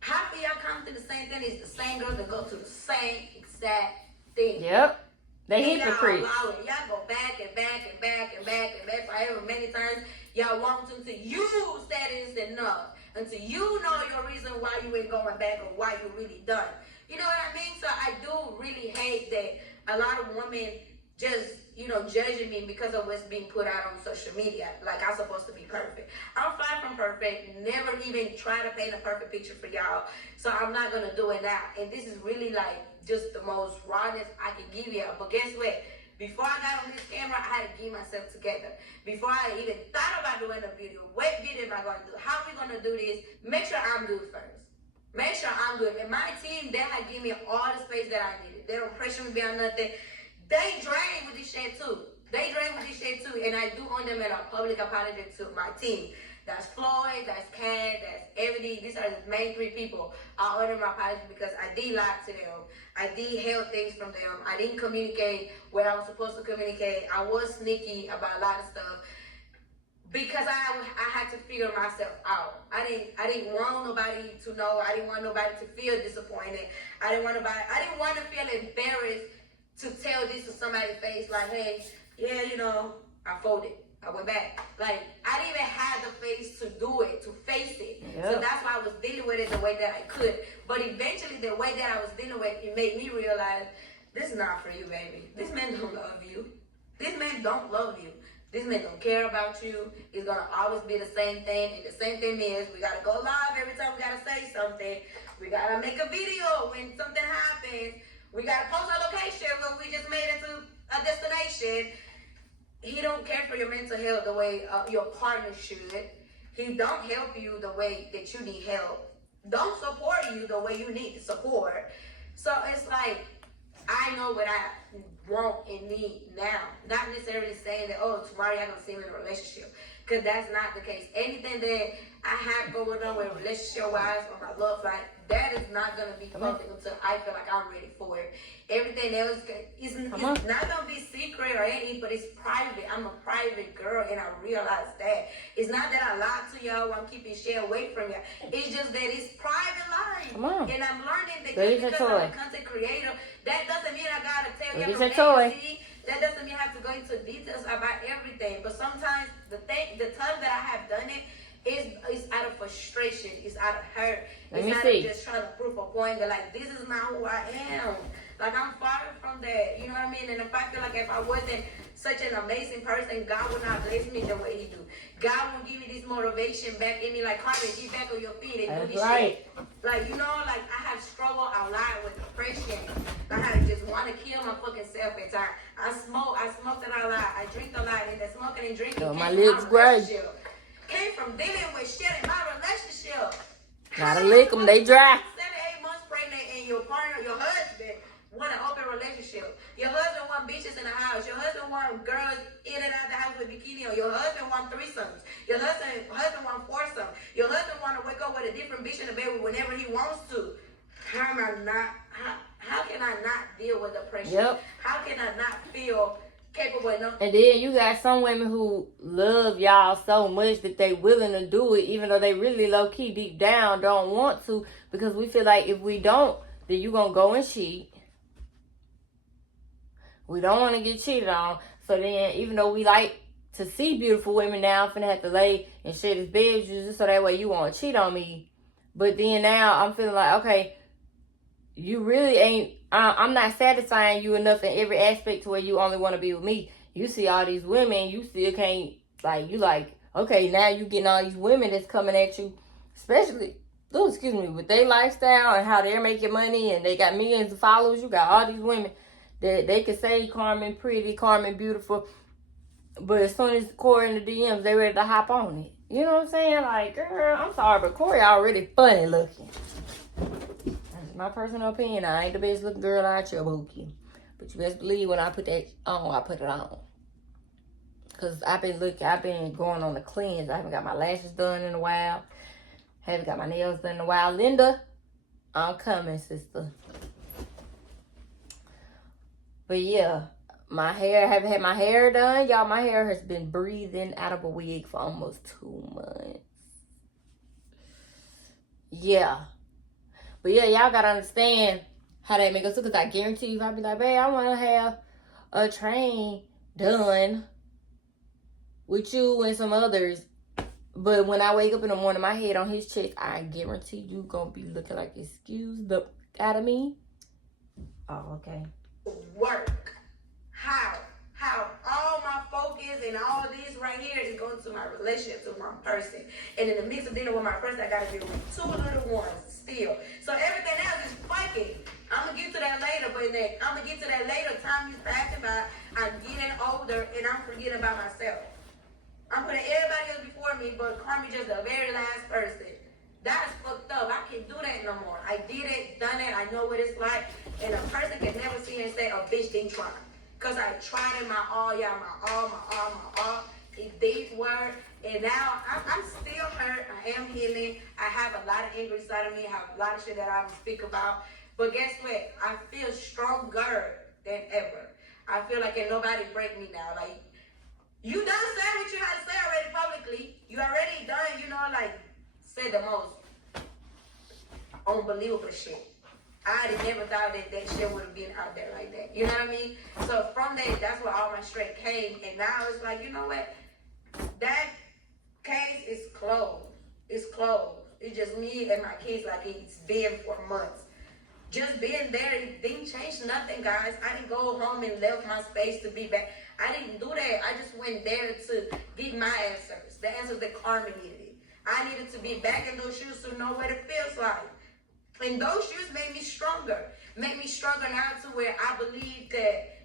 Half of y'all come through the same thing. It's the same girls that go through the same exact thing. Yep. They And hypocrites. Y'all allow it. Y'all go back and back and back and back and back for however many times y'all want to until you said it's enough. Until you know your reason why you ain't going back or why you really done. You know what I mean? So I do really hate that a lot of women just, judging me because of what's being put out on social media. Like I'm supposed to be perfect. I'm far from perfect. Never even try to paint a perfect picture for y'all. So I'm not going to do it now. And this is really like just the most rawness I can give you. But guess what? Before I got on this camera, I had to get myself together. Before I even thought about doing a video, what video am I going to do? How are we going to do this? Make sure I'm good first. Make sure I'm good. And my team, they had given me all the space that I needed. They don't pressure me beyond nothing. They drain with this shit too. And I do own them in a public apology to my team. That's Floyd, that's Kat, that's Ebony. These are the main 3 people. I owe them my apology because I did lie to them. I did held things from them. I didn't communicate where I was supposed to communicate. I was sneaky about a lot of stuff because I had to figure myself out. I didn't want nobody to know. I didn't want nobody to feel disappointed. I didn't want to feel embarrassed to tell this to somebody's face like, hey, yeah, I folded. I went back. Like, I didn't even have the face to do it, to face it. Yep. So that's why I was dealing with it the way that I could. But eventually, the way that I was dealing with it, it made me realize, this is not for you, baby. This man don't love you. This man don't love you. This man don't care about you. It's going to always be the same thing. And the same thing is, we got to go live every time we got to say something. We got to make a video when something happens. We got to post a location when we just made it to a destination. He don't care for your mental health the way your partner should. He don't help you the way that you need help. Don't support you the way you need support. So it's like, I know what I want and need now. Not necessarily saying that, oh, tomorrow you're going to see me in a relationship. Because that's not the case. Anything that I have going on with relationship-wise or my love life, that is not going to be public until I feel like I'm ready for it. Everything else is not going to be secret or anything, but it's private. I'm a private girl, and I realize that. It's not that I lie to y'all or I'm keeping shit away from y'all. It's just that it's private life. And I'm learning that just because I'm a content creator, that doesn't mean I got to tell you from A to Z. That doesn't mean I have to go into details about everything. But sometimes the time that I have done it is out of frustration. It's out of hurt. It's out of just trying to prove a point that, like, this is not who I am. Like, I'm far from that. You know what I mean? And if I feel like if I wasn't such an amazing person, God would not bless me the way He do. God will give me this motivation back in me, like, Carmen, get back on your feet and do this shit. Like, you know, like, I have struggled a lot with depression. I just want to kill my fucking self at times. I smoked a lot. I drink a lot, and the smoking and drinking my lips gray. Came from dealing with shit in my relationship. Gotta lick them, they dry. 7, 8 months pregnant, and your partner, your husband, want an open relationship. Your husband want bitches in the house. Your husband want girls in and out the house with bikini on. Your husband want threesomes. Your husband want foursome. Your husband want to wake up with a different bitch in the bed whenever he wants to. How can I not deal with depression? Yep. How can I not feel capable enough? And then you got some women who love y'all so much that they willing to do it, even though they really low key deep down don't want to, because we feel like if we don't, then you gonna go and cheat. We don't want to get cheated on. So then, even though we like to see beautiful women, now I'm finna have to lay and share this bed with you just so that way you won't cheat on me. But then now I'm feeling like, okay, you really ain't, I'm not satisfying you enough in every aspect to where you only want to be with me. You see all these women, you still can't, like, you like, okay, now you getting all these women that's coming at you, especially, with their lifestyle and how they're making money and they got millions of followers. You got all these women that they can say Carmen pretty, Carmen beautiful, but as soon as Corey in the DMs, they ready to hop on it. You know what I'm saying? Like, girl, I'm sorry, but Corey already funny looking. That's my personal opinion. I ain't the best looking girl out your bookie. But you best believe when I put that on, I put it on. Because I've been going on a cleanse. I haven't got my lashes done in a while. Haven't got my nails done in a while. Linda, I'm coming, sister. But yeah, my hair, haven't had my hair done. Y'all, my hair has been breathing out of a wig for almost 2 months. Yeah. But yeah, y'all gotta understand how that make us look. Because I guarantee you, if I be like, babe, I want to have a train done with you and some others. But when I wake up in the morning, my head on his chest, I guarantee you gonna be looking like, excuse the out of me. Oh, okay. Work. How all my focus and all this right here is going to my relationship to one person. And in the mix of dealing with my person, I gotta deal with 2 little ones still. So everything else is fucking. I'm gonna get to that later, but then I'm gonna get to that later. Time is passing by. I'm getting older and I'm forgetting about myself. I'm putting everybody else before me, but Carmen just the very last person. That's fucked up. I can't do that no more. I did it, done it. I know what it's like. And a person can never see and say, a bitch didn't try. Because I tried it my all, yeah, my all. It did work. And now I'm still hurt. I am healing. I have a lot of anger inside of me. I have a lot of shit that I don't speak about. But guess what? I feel stronger than ever. I feel like can nobody break me now. Like, you done said what you had to say already publicly. You already done, said the most unbelievable shit. I never thought that shit would have been out there like that. You know what I mean? So from that, that's where all my strength came. And now it's like, you know what? That case is closed. It's closed. It's just me and my kids like it's been for months. Just being there, it didn't change nothing, guys. I didn't go home and left my space to be back. I didn't do that. I just went there to get my answers. The answers that Carmen needed. I needed to be back in those shoes to know what it feels like. And those shoes made me stronger. Made me stronger now to where I believe that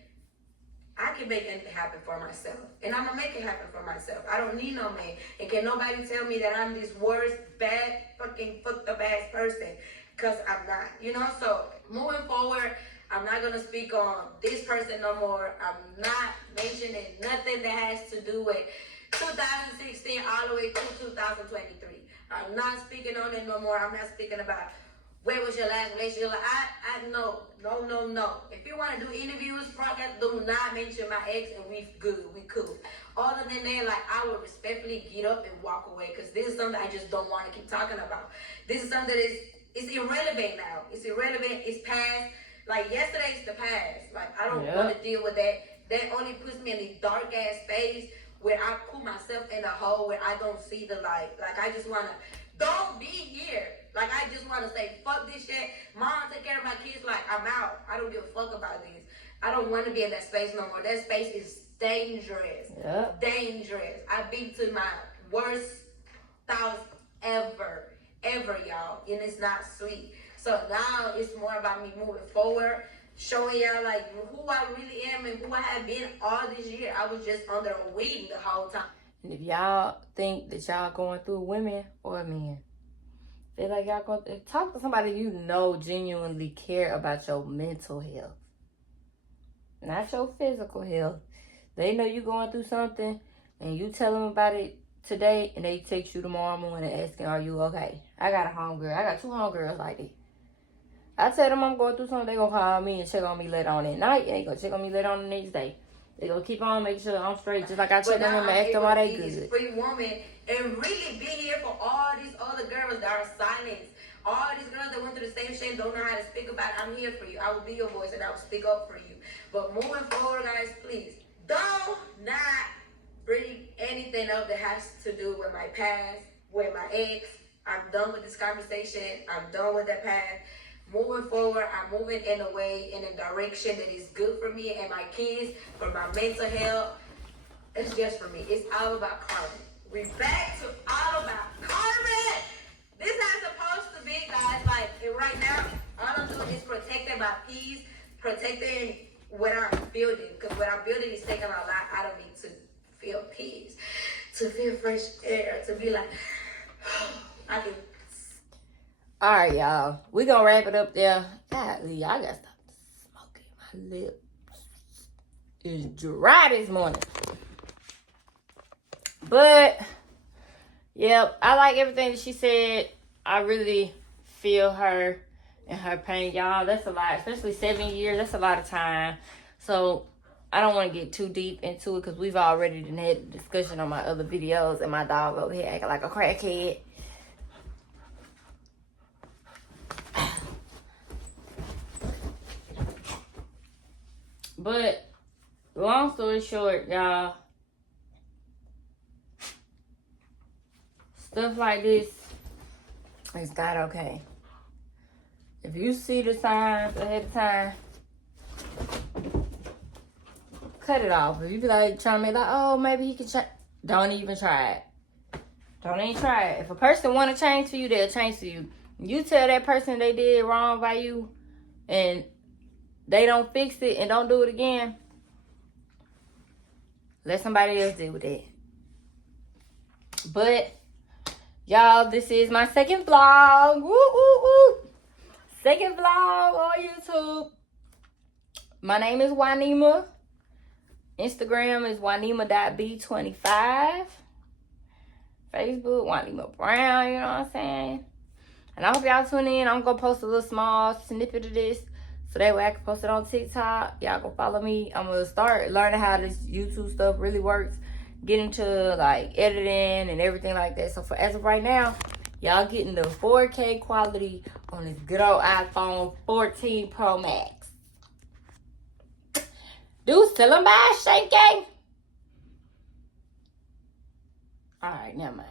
I can make anything happen for myself. And I'm going to make it happen for myself. I don't need no man. And can nobody tell me that I'm this worst, bad, fucking fucked up ass person. Because I'm not. So moving forward, I'm not going to speak on this person no more. I'm not mentioning nothing that has to do with 2016 all the way to 2023. I'm not speaking on it no more. I'm not speaking about where was your last relationship. No. If you want to do interviews, podcast, do not mention my ex and we good. We cool. Other than that, I would respectfully get up and walk away because this is something I just don't want to keep talking about. This is something that is irrelevant now. It's irrelevant. It's past. Yesterday's the past. I don't want to deal with that. That only puts me in the dark ass space where I put myself in a hole where I don't see the light. I just want to Don't be here. Like, I just want to say, fuck this shit. Mom, take care of my kids. Like, I'm out. I don't give a fuck about this. I don't want to be in that space no more. That space is dangerous. Yep. Dangerous. I've been to my worst thoughts ever, y'all. And it's not sweet. So now it's more about me moving forward, showing y'all like who I really am and who I have been all this year. I was just under a wing the whole time. And if y'all think that y'all going through, women or men, feel like y'all going through, talk to somebody you know genuinely care about your mental health. Not your physical health. They know you going through something and you tell them about it today and they text you tomorrow morning asking, are you okay? I got a homegirl. I got 2 homegirls like that. I tell them I'm going through something, they gonna call me and check on me later on at night, and they gonna check on me later on the next day. They gonna keep on making sure I'm straight, just like I check on them and ask them why they good. Free woman and really be here for all these other girls that are silenced. All these girls that went through the same shit, don't know how to speak about it. I'm here for you. I will be your voice and I will speak up for you. But moving forward, guys, please, do not bring anything up that has to do with my past, with my ex. I'm done with this conversation. I'm done with that past. Moving forward, I'm moving in a way, in a direction that is good for me and my kids, for my mental health. It's just for me. It's all about Carmen. We're back to all about Carmen. This is supposed to be, guys, like, right now, all I'm doing is protecting my peace, protecting what I'm building. Because what I'm building is taking a lot out of me to feel peace, to feel fresh air, to be like, I can. All right, y'all. We gonna wrap it up there. Golly, I gotta stop smoking. My lip is dry this morning. But, yep, I like everything that she said. I really feel her and her pain. Y'all, that's a lot. Especially 7 years. That's a lot of time. So, I don't want to get too deep into it because we've already had a discussion on my other videos. And my dog over here acting like a crackhead. But, long story short, y'all, stuff like this is not okay. If you see the signs ahead of time, cut it off. If you be like trying to make like, oh, maybe he can change, don't even try it. Don't even try it. If a person want to change for you, they'll change for you. You tell that person they did wrong by you and they don't fix it and don't do it again, let somebody else deal with that. But, y'all, this is my second vlog. Woo, woo, woo. Second vlog on YouTube. My name is Wanima. Instagram is wanima.b25. Facebook, Wanima Brown, you know what I'm saying? And I hope y'all tune in. I'm going to post a little small snippet of this so that way I can post it on TikTok. Y'all go follow me. I'm going to start learning how this YouTube stuff really works. Get into, like, editing and everything like that. So, as of right now, y'all getting the 4K quality on this good old iPhone 14 Pro Max. Dude, still in my shake gang. All right, never mind.